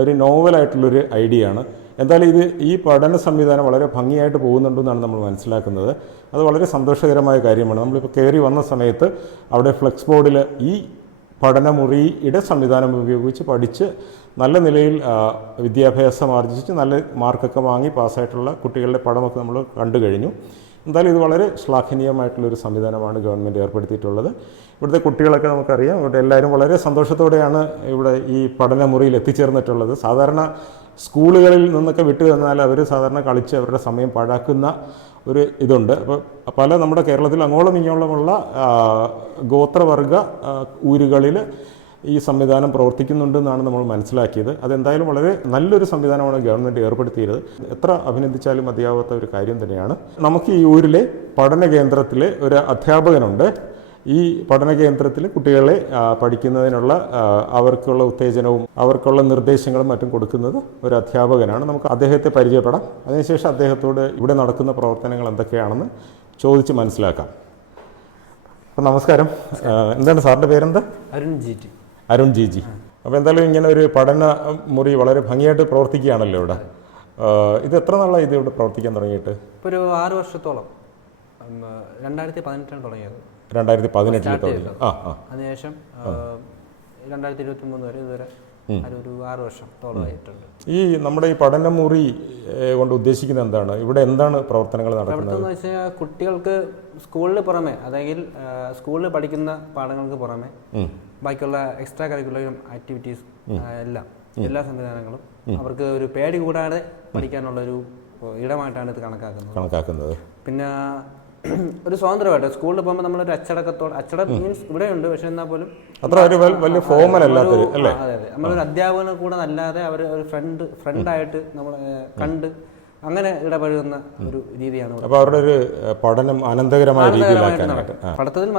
ഒരു നോവലായിട്ടുള്ളൊരു ഐഡിയ ആണ്. എന്തായാലും ഈ പഠന സംവിധാനം വളരെ ഭംഗിയായിട്ട് പോകുന്നുണ്ടെന്നാണ് നമ്മൾ മനസ്സിലാക്കുന്നത്. അത് വളരെ സന്തോഷകരമായ കാര്യമാണ്. നമ്മളിപ്പോൾ കയറി വന്ന സമയത്ത് അവിടെ ഫ്ലെക്സ് ബോർഡിൽ ഈ പഠനമുറിയുടെ സംവിധാനം ഉപയോഗിച്ച് പഠിച്ച് നല്ല നിലയിൽ വിദ്യാഭ്യാസം ആർജിച്ച് നല്ല മാർക്കൊക്കെ വാങ്ങി പാസ്സായിട്ടുള്ള കുട്ടികളുടെ പടമൊക്കെ നമ്മൾ കണ്ടു കഴിഞ്ഞു. എന്തായാലും ഇത് വളരെ ശ്ലാഘനീയമായിട്ടുള്ളൊരു സംവിധാനമാണ് ഗവൺമെൻറ് ഏർപ്പെടുത്തിയിട്ടുള്ളത്. ഇവിടുത്തെ കുട്ടികളൊക്കെ നമുക്കറിയാം, ഇവിടെ എല്ലാവരും വളരെ സന്തോഷത്തോടെയാണ് ഇവിടെ ഈ പഠനമുറിയിൽ എത്തിച്ചേർന്നിട്ടുള്ളത്. സാധാരണ സ്കൂളുകളിൽ നിന്നൊക്കെ വിട്ടു തന്നാൽ അവർ സാധാരണ കളിച്ച് അവരുടെ സമയം പാഴാക്കുന്ന ഒരു ഇതുണ്ട്. അപ്പോൾ നമ്മുടെ കേരളത്തിൽ അങ്ങോളം ഇങ്ങോളമുള്ള ഗോത്രവർഗ ഊരുകളിൽ ഈ സംവിധാനം പ്രവർത്തിക്കുന്നുണ്ടെന്നാണ് നമ്മൾ മനസ്സിലാക്കിയത്. അതെന്തായാലും വളരെ നല്ലൊരു സംവിധാനമാണ് ഗവൺമെൻറ് ഏർപ്പെടുത്തിയത്. എത്ര അഭിനന്ദിച്ചാലും മതിയാവാത്ത ഒരു കാര്യം തന്നെയാണ്. നമുക്ക് ഈ ഊരിലെ പഠന കേന്ദ്രത്തിലെ ഒരു അധ്യാപകനുണ്ട്. ഈ പഠന കേന്ദ്രത്തിൽ കുട്ടികളെ പഠിക്കുന്നതിനുള്ള അവർക്കുള്ള ഉത്തേജനവും അവർക്കുള്ള നിർദ്ദേശങ്ങളും മറ്റും കൊടുക്കുന്നത് ഒരു അധ്യാപകനാണ്. നമുക്ക് അദ്ദേഹത്തെ പരിചയപ്പെടാം. അതിനുശേഷം അദ്ദേഹത്തോട് ഇവിടെ നടക്കുന്ന പ്രവർത്തനങ്ങൾ എന്തൊക്കെയാണെന്ന് ചോദിച്ച് മനസ്സിലാക്കാം. അപ്പം നമസ്കാരം. എന്താണ് സാറിൻ്റെ പേരെന്താ? അരുൺ ജി. അപ്പോൾ എന്തായാലും ഇങ്ങനെ ഒരു പഠന മുറി വളരെ ഭംഗിയായിട്ട് പ്രവർത്തിക്കുകയാണല്ലോ ഇവിടെ. ഇത് എത്ര നാളായി ഇത് ഇവിടെ പ്രവർത്തിക്കാൻ തുടങ്ങിയിട്ട്? ഇപ്പോൾ ഒരു 6 വർഷത്തോളം. 2018 തുടങ്ങിയത്. 2018 തുടങ്ങി. അതിനുശേഷം 2023 വരെ ഇതുവരെ ഒരു 6 വർഷത്തോളമായിട്ടുണ്ട്. ഈ നമ്മുടെ ഈ പഠനമുറി കൊണ്ട് ഉദ്ദേശിക്കുന്നത് എന്താണ്? ഇവിടെ എന്താണ് പ്രവർത്തനങ്ങൾ നടക്കുന്നത്? പ്രവർത്തനം എന്ന് വെച്ചാൽ കുട്ടികൾക്ക് സ്കൂളിൽ പുറമെ, അതായത് സ്കൂളിൽ പഠിക്കുന്ന പാഠങ്ങൾക്ക് പുറമെ ബാക്കിയുള്ള എക്സ്ട്രാ കരിക്കുലർ ആക്ടിവിറ്റീസ് എല്ലാ സംവിധാനങ്ങളും അവർക്ക് ഒരു പേടി കൂടാതെ പഠിക്കാനുള്ളൊരു ഇടമായിട്ടാണ് ഇത് കണക്കാക്കുന്നത്. പിന്നെ ഒരു സ്വാതന്ത്ര്യമായിട്ട് സ്കൂളിൽ പോകുമ്പോൾ നമ്മളൊരു അച്ചടക്കം മീൻസ് ഇവിടെ ഉണ്ട്, പക്ഷെ എന്നാൽ പോലും വലിയ ഫോമൽ അല്ലാത്തത് അല്ലേ? അതെ, നമ്മളൊരു അധ്യാപകനെ കൂടെ അല്ലാതെ അവർ ഒരു ഫ്രണ്ടായിട്ട് നമ്മളെ കണ്ട് അങ്ങനെ ഇടപഴകുന്ന ഒരു രീതിയാണ്. അപ്പോൾ അവരുടെ ഒരു പഠനം ആനന്ദകരമായ പഠനത്തിൽ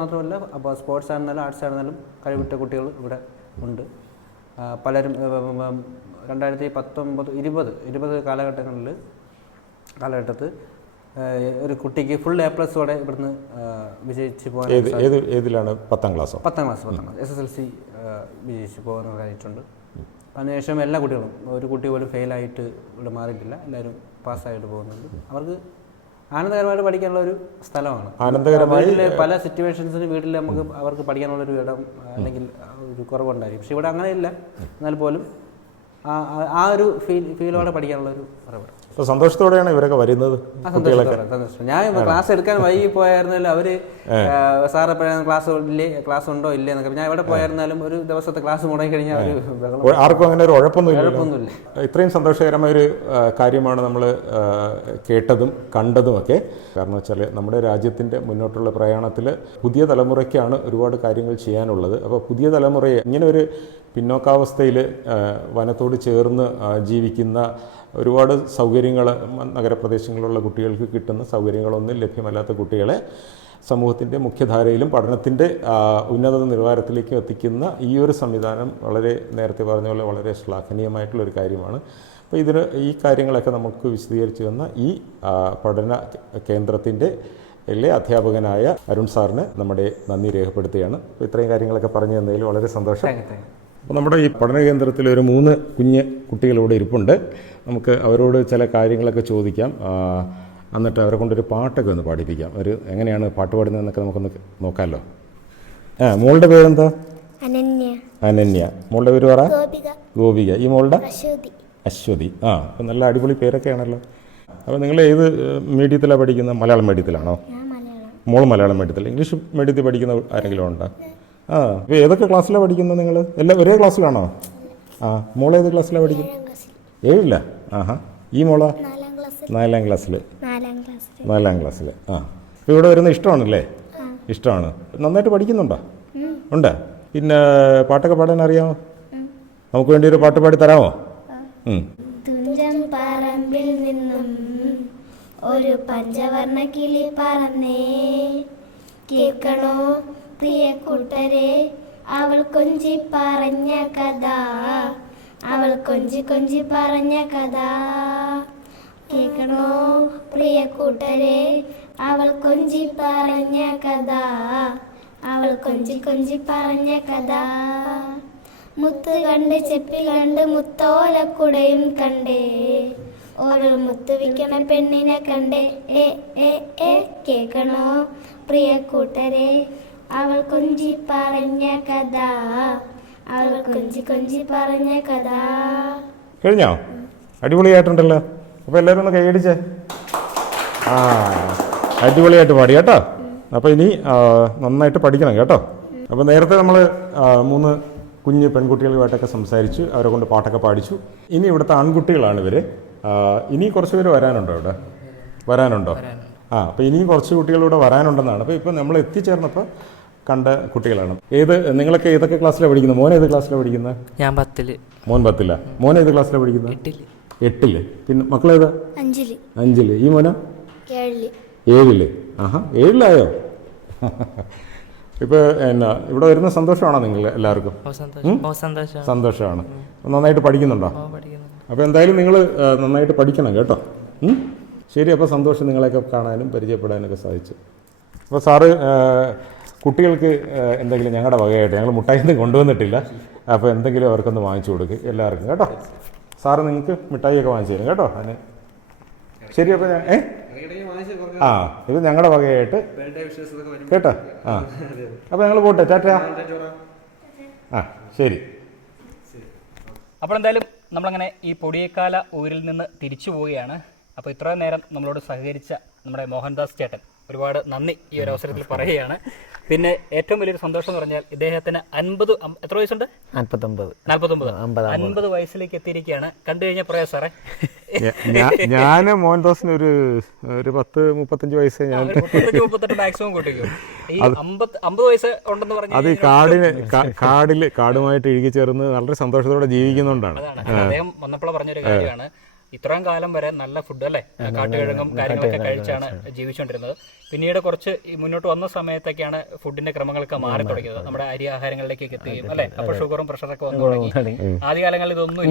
മാത്രമല്ല അപ്പോൾ സ്പോർട്സ് ആയിരുന്നാലും ആർട്സ് ആയിരുന്നാലും കഴിവിട്ട കുട്ടികൾ ഇവിടെ ഉണ്ട്. പലരും 2019-20 കാലഘട്ടത്തിൽ ഒരു കുട്ടിക്ക് ഫുൾ A+ ഇവിടുന്ന് വിജയിച്ച് പോകാൻ ഏതിലാണ്? 10ാം ക്ലാസ് SSLC വിജയിച്ച് പോകാൻ കഴിഞ്ഞിട്ടുണ്ട്. അതിനുശേഷം എല്ലാ കുട്ടികളും, ഒരു കുട്ടി പോലും ഫെയിലായിട്ട് ഇവിടെ മാറിയിട്ടില്ല. എല്ലാവരും പാസ്സായിട്ട് പോകുന്നുണ്ട്. അവർക്ക് ആനന്ദകരമായിട്ട് പഠിക്കാനുള്ള ഒരു സ്ഥലമാണ്. വീട്ടിലെ പല സിറ്റുവേഷൻസിന് വീട്ടിൽ അവർക്ക് പഠിക്കാനുള്ളൊരു ഇടം അല്ലെങ്കിൽ ഒരു കുറവുണ്ടായിരിക്കും. പക്ഷെ ഇവിടെ അങ്ങനെയില്ല. എന്നാൽ പോലും ആ ഒരു ഫീലോടെ പഠിക്കാനുള്ള ഒരു കുറവ്. സന്തോഷത്തോടെയാണ് ഇവരൊക്കെ വരുന്നത്. ഞാൻ ക്ലാസ് എടുക്കാൻ വൈകി പോയായിരുന്നാലും അവര് സാറ് എപ്പോഴാണ് ക്ലാസ് ഉണ്ടോ ഇല്ലേ എന്നൊക്കെ. ഞാൻ എവിടെ പോയായിരുന്നാലും ഒരു ദിവസത്തെ ക്ലാസ് മുടങ്ങി കഴിഞ്ഞാൽ ആർക്കും അങ്ങനെ ഒരു ഉഴപ്പൊന്നുമില്ല. ഇത്രയും സന്തോഷകരമായ ഒരു കാര്യമാണ് നമ്മൾ കേട്ടതും കണ്ടതുമൊക്കെ. കാരണം വെച്ചാൽ നമ്മുടെ രാജ്യത്തിൻ്റെ മുന്നോട്ടുള്ള പ്രയാണത്തിൽ പുതിയ തലമുറയ്ക്കാണ് ഒരുപാട് കാര്യങ്ങൾ ചെയ്യാനുള്ളത്. അപ്പോൾ പുതിയ തലമുറയെ ഇങ്ങനെ ഒരു പിന്നോക്കാവസ്ഥയിൽ വനത്തോട് ചേർന്ന് ജീവിക്കുന്ന ഒരുപാട് സൗകര്യങ്ങൾ നഗരപ്രദേശങ്ങളിലുള്ള കുട്ടികൾക്ക് കിട്ടുന്ന സൗകര്യങ്ങളൊന്നും ലഭ്യമല്ലാത്ത കുട്ടികളെ സമൂഹത്തിൻ്റെ മുഖ്യധാരയിലും പഠനത്തിൻ്റെ ഉന്നത നിലവാരത്തിലേക്കും എത്തിക്കുന്ന ഈ ഒരു സംവിധാനം വളരെ നേരത്തെ പറഞ്ഞ പോലെ വളരെ ശ്ലാഘനീയമായിട്ടുള്ളൊരു കാര്യമാണ്. അപ്പോൾ ഈ കാര്യങ്ങളൊക്കെ നമുക്ക് വിശദീകരിച്ചു തന്ന ഈ പഠന കേന്ദ്രത്തിൻ്റെ അധ്യാപകനായ അരുൺ സാറിന് നമ്മുടെ നന്ദി രേഖപ്പെടുത്തുകയാണ്. അപ്പോൾ ഇത്രയും കാര്യങ്ങളൊക്കെ പറഞ്ഞു തന്നതിൽ വളരെ സന്തോഷം. അപ്പോൾ നമ്മുടെ ഈ പഠന കേന്ദ്രത്തിൽ ഒരു 3 കുഞ്ഞ് കുട്ടികളിവിടെ ഇരിപ്പുണ്ട്. നമുക്ക് അവരോട് ചില കാര്യങ്ങളൊക്കെ ചോദിക്കാം. എന്നിട്ട് അവരെ കൊണ്ടൊരു പാട്ടൊക്കെ ഒന്ന് പാടിപ്പിക്കാം. എങ്ങനെയാണ് പാട്ട് പാടുന്നതെന്നൊക്കെ നമുക്കൊന്ന് നോക്കാമല്ലോ. മോളുടെ പേരെന്താ? അനന്യ. മോളുടെ പേര് പറ. ഗോപിക. ഈ മോളുടെ? അശ്വതി. അപ്പം നല്ല അടിപൊളി പേരൊക്കെ ആണല്ലോ. അപ്പോൾ നിങ്ങൾ ഏത് മീഡിയത്തിലാണ് പഠിക്കുന്നത്? മലയാളം മീഡിയത്തിലാണോ? മോൾ മലയാളം മീഡിയത്തിൽ. ഇംഗ്ലീഷ് മീഡിയത്തിൽ പഠിക്കുന്ന ആരെങ്കിലും ഉണ്ടോ? ഇപ്പോൾ ഏതൊക്കെ ക്ലാസ്സിലാണ് പഠിക്കുന്നത് നിങ്ങൾ? എല്ലാം ഒരേ ക്ലാസ്സിലാണോ? മോൾ ഏത് ക്ലാസ്സിലാണ് പഠിക്കുന്നത്? 7ല്ല. ഈ മോളോ? 4ാം ക്ലാസ്സിൽ. 4ാം ക്ലാസ്സിൽ. അപ്പോൾ ഇവിടെ വരുന്ന ഇഷ്ടമാണല്ലേ? ഇഷ്ടമാണ്. നന്നായിട്ട് പഠിക്കുന്നുണ്ടോ? ഉണ്ട്. പിന്നെ പാട്ടൊക്കെ പാടാൻ അറിയാമോ? നമുക്ക് വേണ്ടി ഒരു പാട്ട് പാടി തരാമോ? തുഞ്ചൻ പറമ്പിൽ നിന്നും ഒരു പഞ്ചവർണ്ണ കിളി പറന്നേ, കേൾക്കണോ പ്രിയ കൂട്ടരെ അവൾ കൊഞ്ചി പറഞ്ഞ കഥ, അവൾ കൊഞ്ചി കൊഞ്ചി പറഞ്ഞ കഥ. കേൾക്കണോ പ്രിയ കൂട്ടരെ അവൾ കൊഞ്ചി പറഞ്ഞ കഥ, അവൾ കൊഞ്ചി കൊഞ്ചി പറഞ്ഞ കഥ. മുത്ത് കണ്ട് ചെപ്പി കണ്ട് മുത്തോലക്കുടയും കണ്ടേ, ഒരു മുത്ത് വിൽക്കണ പെണ്ണിനെ കണ്ടേ. കേൾക്കണോ പ്രിയ കൂട്ടരെ അവൾ കൊഞ്ചി പറഞ്ഞ കഥ, അവൾ കൊഞ്ചി കൊഞ്ചി പറഞ്ഞ കഥ. കഴിഞ്ഞോ? അടിപൊളിയായിട്ടുണ്ടല്ലോ. അപ്പോൾ എല്ലാവരും ഒന്ന് കൈയടിച്ചേ. അടിപൊളിയായിട്ട് പാടി കേട്ടോ. അപ്പോൾ ഇനി നന്നായിട്ട് പഠിക്കണം കേട്ടോ. അപ്പോൾ നേരത്തെ നമ്മൾ 3 കുഞ്ഞ് പെൺകുട്ടികളുമായിട്ടൊക്കെ സംസാരിച്ചു, അവരെ കൊണ്ട് പാട്ടൊക്കെ പാടിച്ചു. ഇനി ഇവിടുത്തെ ആൺകുട്ടികളാണ് ഇവർ. ഇനി കുറച്ച് പേര് വരാനുണ്ടോ ഇവിടെ? വരാനുണ്ടോ? അപ്പോൾ ഇനിയും കുറച്ച് കുട്ടികളിവിടെ വരാനുണ്ടെന്നാണ്. അപ്പോൾ ഇപ്പോൾ നമ്മൾ എത്തിച്ചേർന്നപ്പോൾ കണ്ട കുട്ടികളാണ്. നിങ്ങളൊക്കെ ഏതൊക്കെ ക്ലാസ്സിലാണ് പഠിക്കുന്നത്? മോൻ ഏത് ക്ലാസ്സിലാണ് പഠിക്കുന്നത്? ഞാൻ 10ല്. മോൻ 10ലാ. മോൻ ഏത് ക്ലാസ്സിലാണ് പഠിക്കുന്നത്? 8ല്. പിന്നെ മക്കളേതാ? 5ല്. ഈ മോനോ? 7ല്. 7ലായോ? ഇപ്പോൾ ഇവിടെ വരുന്ന സന്തോഷമാണോ നിങ്ങൾ എല്ലാവർക്കും? സന്തോഷമാണ്. നന്നായിട്ട് പഠിക്കുന്നുണ്ടോ? അപ്പോൾ എന്തായാലും നിങ്ങൾ നന്നായിട്ട് പഠിക്കണം കേട്ടോ. ശരി. അപ്പോൾ സന്തോഷം നിങ്ങളെയൊക്കെ കാണാനും പരിചയപ്പെടാനൊക്കെ സാധിച്ചു. അപ്പോൾ സാറ് കുട്ടികൾക്ക് എന്തെങ്കിലും ഞങ്ങളുടെ വകയായിട്ട്, ഞങ്ങൾ മിഠായിയൊന്നും കൊണ്ടുവന്നിട്ടില്ല, അപ്പോൾ എന്തെങ്കിലും അവർക്കൊന്ന് വാങ്ങിച്ചു കൊടുക്കുക എല്ലാവർക്കും കേട്ടോ. സാറ് നിങ്ങൾക്ക് മിഠായിയൊക്കെ വാങ്ങിച്ചു തരും കേട്ടോ. അതിന് ശരി. അപ്പോൾ ഇത് ഞങ്ങളുടെ വകയായിട്ട് കേട്ടോ. അപ്പോൾ ഞങ്ങൾ പോട്ടെ. ടാറ്റാ. ശരി. അപ്പോൾ എന്തായാലും നമ്മളങ്ങനെ ഈ പൊടിയേക്കാല ഊരിൽ നിന്ന് തിരിച്ചു പോവുകയാണ്. അപ്പോൾ ഇത്രയും നേരം നമ്മളോട് സഹകരിച്ച നമ്മുടെ മോഹൻദാസ് ചേട്ടൻ ഒരുപാട് നന്ദി ഈ ഒരു അവസരത്തിൽ പറയുകയാണ്. പിന്നെ ഏറ്റവും വലിയൊരു സന്തോഷം എന്ന് പറഞ്ഞാൽ ഇദ്ദേഹത്തിന് 50 വയസ്സുണ്ട്? 50 വയസ്സിലേക്ക് എത്തിയിരിക്കുകയാണ്. കണ്ടു കഴിഞ്ഞാൽ പറയാം സാറേ. ഞാൻ മോഹൻദാസിന് ഒരു 30-35 വയസ്സ്. ഞാൻ 38 മാക്സിമം കൂട്ടിക്കും. ഈ 50 വയസ്സ് ഉണ്ടെന്ന് പറഞ്ഞാൽ അത് കാടുമായിട്ട് ഇഴുകി ചേർന്ന് വളരെ സന്തോഷത്തോടെ ജീവിക്കുന്നുണ്ടാണ്. അദ്ദേഹം വന്നപ്പോൾ പറഞ്ഞൊരു കാര്യമാണ്, ഇത്രയും കാലം വരെ നല്ല ഫുഡ് അല്ലേ, കാട്ടുകിഴങ്ങും കാര്യങ്ങളൊക്കെ കഴിച്ചാണ് ജീവിച്ചുകൊണ്ടിരുന്നത്. പിന്നീട് കുറച്ച് മുന്നോട്ട് വന്ന സമയത്തൊക്കെയാണ് ഫുഡിന്റെ ക്രമങ്ങളൊക്കെ മാറി തുടങ്ങിയത്. നമ്മുടെ അരി ആഹാരങ്ങളിലേക്കൊക്കെ എത്തുകയും അല്ലെ, അപ്പോൾ ഷുഗറും പ്രഷറൊക്കെ വന്നു തുടങ്ങി. ആദ്യകാലങ്ങളിൽ ഇതൊന്നും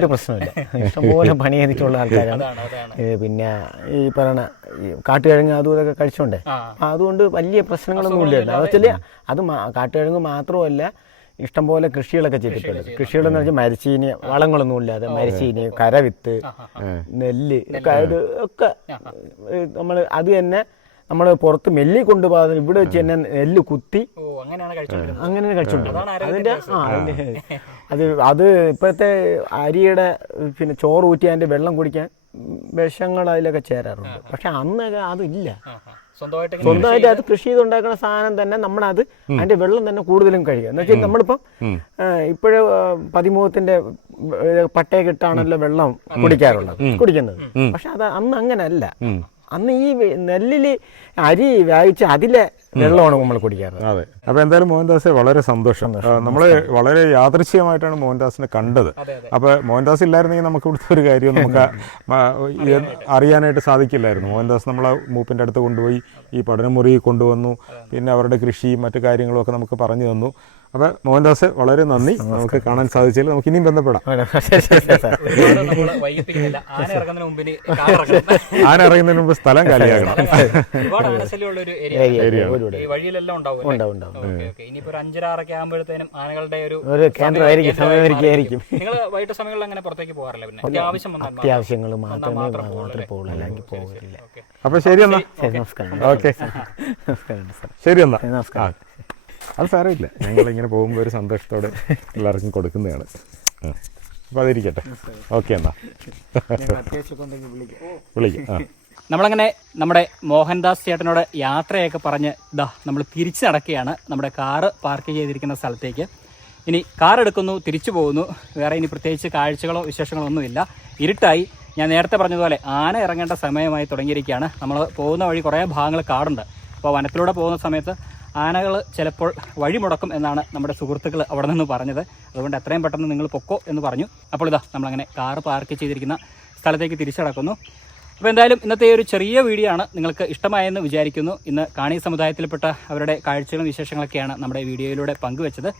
ഒരു പ്രശ്നമില്ല. ഇഷ്ടംപോലെ പണി ചെയ്തിട്ടുള്ള ആൾക്കാരാണ്. പിന്നെ ഈ പറയണ കാട്ടുകിഴങ്ങ് അതും ഇതൊക്കെ കഴിച്ചോണ്ടേ, അതുകൊണ്ട് വലിയ പ്രശ്നങ്ങളൊന്നും ഇല്ല. അതുവെച്ചാല് അത് കാട്ടുകിഴങ്ങ് മാത്രമല്ല, ഇഷ്ടംപോലെ കൃഷികളൊക്കെ ചെയ്തിട്ടുണ്ട്. കൃഷികളെന്ന് വെച്ചാൽ മരിച്ചീനി, വളങ്ങളൊന്നും ഇല്ലാതെ മരിച്ചീനി, കരവിത്ത്, നെല്ല് ഒക്കെ നമ്മൾ അത് തന്നെ നമ്മൾ പുറത്ത് മെല്ലി കൊണ്ടുപോകാതെ ഇവിടെ വെച്ച് തന്നെ നെല്ല് കുത്തി അങ്ങനെ കഴിച്ചോണ്ട് അതിൻ്റെ അത് ഇപ്പോഴത്തെ അരിയുടെ പിന്നെ ചോറ് ഊറ്റി അതിൻ്റെ വെള്ളം കുടിക്കാൻ വിഷങ്ങൾ അതിലൊക്കെ ചേരാറുണ്ട്. പക്ഷെ അന്നൊക്കെ അതില്ല. സ്വന്തമായിട്ട് അത് കൃഷി ചെയ്തുണ്ടാക്കുന്ന സാധനം തന്നെ നമ്മളത് അതിന്റെ വെള്ളം തന്നെ കൂടുതലും കഴിക്കുക. എന്ന് വെച്ചാൽ നമ്മളിപ്പം ഇപ്പോഴും പതിമുഖത്തിന്റെ പട്ടയൊക്കെ ഇട്ടാണല്ലോ വെള്ളം കുടിക്കുന്നത്. പക്ഷെ അത് അന്ന് അങ്ങനല്ല. അന്ന് ഈ നെല്ലിൽ അരി വേവിച്ച് അതിലെ വെള്ളമാണ് നമ്മൾ കുടിക്കാറ്. അതെ. അപ്പോൾ എന്തായാലും മോഹൻദാസ് വളരെ സന്തോഷം. നമ്മൾ വളരെ യാദൃശ്ചികമായിട്ടാണ് മോഹൻദാസിനെ കണ്ടത്. അപ്പോൾ മോഹൻദാസ് ഇല്ലായിരുന്നെങ്കിൽ നമുക്ക് ഇവിടുത്തെ ഒരു കാര്യം നമുക്ക് അറിയാനായിട്ട് സാധിക്കില്ലായിരുന്നു. മോഹൻദാസ് നമ്മളെ മൂപ്പിൻ്റെ അടുത്ത് കൊണ്ടുപോയി ഈ പഠനമുറി കൊണ്ടുവന്നു. പിന്നെ അവരുടെ കൃഷിയും മറ്റു കാര്യങ്ങളും ഒക്കെ നമുക്ക് പറഞ്ഞു തന്നു. അപ്പോൾ മോഹൻദാസ് വളരെ നന്ദി. നമുക്ക് കാണാൻ സാധിച്ചാൽ നമുക്ക് ഇനിയും ബന്ധപ്പെടാം. ആന ഇറങ്ങുന്നതിന് മുമ്പ് സ്ഥലം കാലിയാകണം. ഇനിയിപ്പോ 5-6 ആകുമ്പോഴത്തേനും ആനകളുടെ ഒരു കേന്ദ്രമായിരിക്കും. നിങ്ങൾ വൈകിട്ട് സമയങ്ങളിൽ അങ്ങനെ പുറത്തേക്ക് പോകാറില്ല? പിന്നെ അത്യാവശ്യങ്ങൾ മാത്രമേ പോകുള്ളൂ, അല്ലെങ്കിൽ പോകില്ല. അപ്പോൾ ശരി എന്നാ. നമസ്കാരം. ഓക്കെ, ശരി എന്നാ. നമസ്കാരം. അത് സാരമില്ല, ഞങ്ങളിങ്ങനെ പോകുമ്പോൾ ഒരു സന്തോഷത്തോടെ എല്ലാവർക്കും കൊടുക്കുന്നതാണ്. അപ്പോൾ അതിരിക്കട്ടെ. ഓക്കെ എന്നാ, വിളിക്കാം. നമ്മളങ്ങനെ നമ്മുടെ മോഹൻദാസ് ചേട്ടനോട് യാത്രയൊക്കെ പറഞ്ഞ് നമ്മൾ തിരിച്ചു നടക്കുകയാണ് നമ്മുടെ കാറ് പാർക്ക് ചെയ്തിരിക്കുന്ന സ്ഥലത്തേക്ക്. ഇനി കാർ എടുക്കുന്നു, തിരിച്ചു പോകുന്നു. വേറെ ഇനി പ്രത്യേകിച്ച് കാഴ്ചകളോ വിശേഷങ്ങളോ ഒന്നുമില്ല. ഇരുട്ടായി. ഞാൻ നേരത്തെ പറഞ്ഞതുപോലെ ആന ഇറങ്ങേണ്ട സമയമായി തുടങ്ങിയിരിക്കുകയാണ്. നമ്മൾ പോകുന്ന വഴി കുറേ ഭാഗങ്ങൾ കാടുണ്ട്. അപ്പോൾ വനത്തിലൂടെ പോകുന്ന സമയത്ത് ആനകൾ ചിലപ്പോൾ വഴി മുടക്കും എന്നാണ് നമ്മുടെ സുഹൃത്തുക്കൾ അവിടെ നിന്ന് പറഞ്ഞത്. അതുകൊണ്ട് എത്രയും പെട്ടെന്ന് നിങ്ങൾ പൊക്കോ എന്ന് പറഞ്ഞു. അപ്പോൾ നമ്മളങ്ങനെ കാറ് പാർക്ക് ചെയ്തിരിക്കുന്ന സ്ഥലത്തേക്ക് തിരിച്ചു നടക്കുന്നു. അപ്പോൾ എന്തായാലും ഇന്നത്തെ ഒരു ചെറിയ വീഡിയോ ആണ്, നിങ്ങൾക്ക് ഇഷ്ടമായെന്ന് വിചാരിക്കുന്നു. ഇന്ന് കാണി സമുദായത്തിൽപ്പെട്ട അവരുടെ കാഴ്ചകളും വിശേഷങ്ങളൊക്കെയാണ് നമ്മുടെ വീഡിയോയിലൂടെ പങ്കുവെച്ചത്.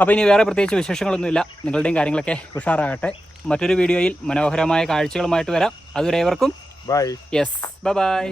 അപ്പോൾ ഇനി വേറെ പ്രത്യേകിച്ച് വിശേഷങ്ങളൊന്നുമില്ല. നിങ്ങളുടെയും കാര്യങ്ങളൊക്കെ ഉഷാറാകട്ടെ. മറ്റൊരു വീഡിയോയിൽ മനോഹരമായ കാഴ്ചകളുമായിട്ട് വരാം. അതുവരെ ഏവർക്കും ബൈ. Yes, by.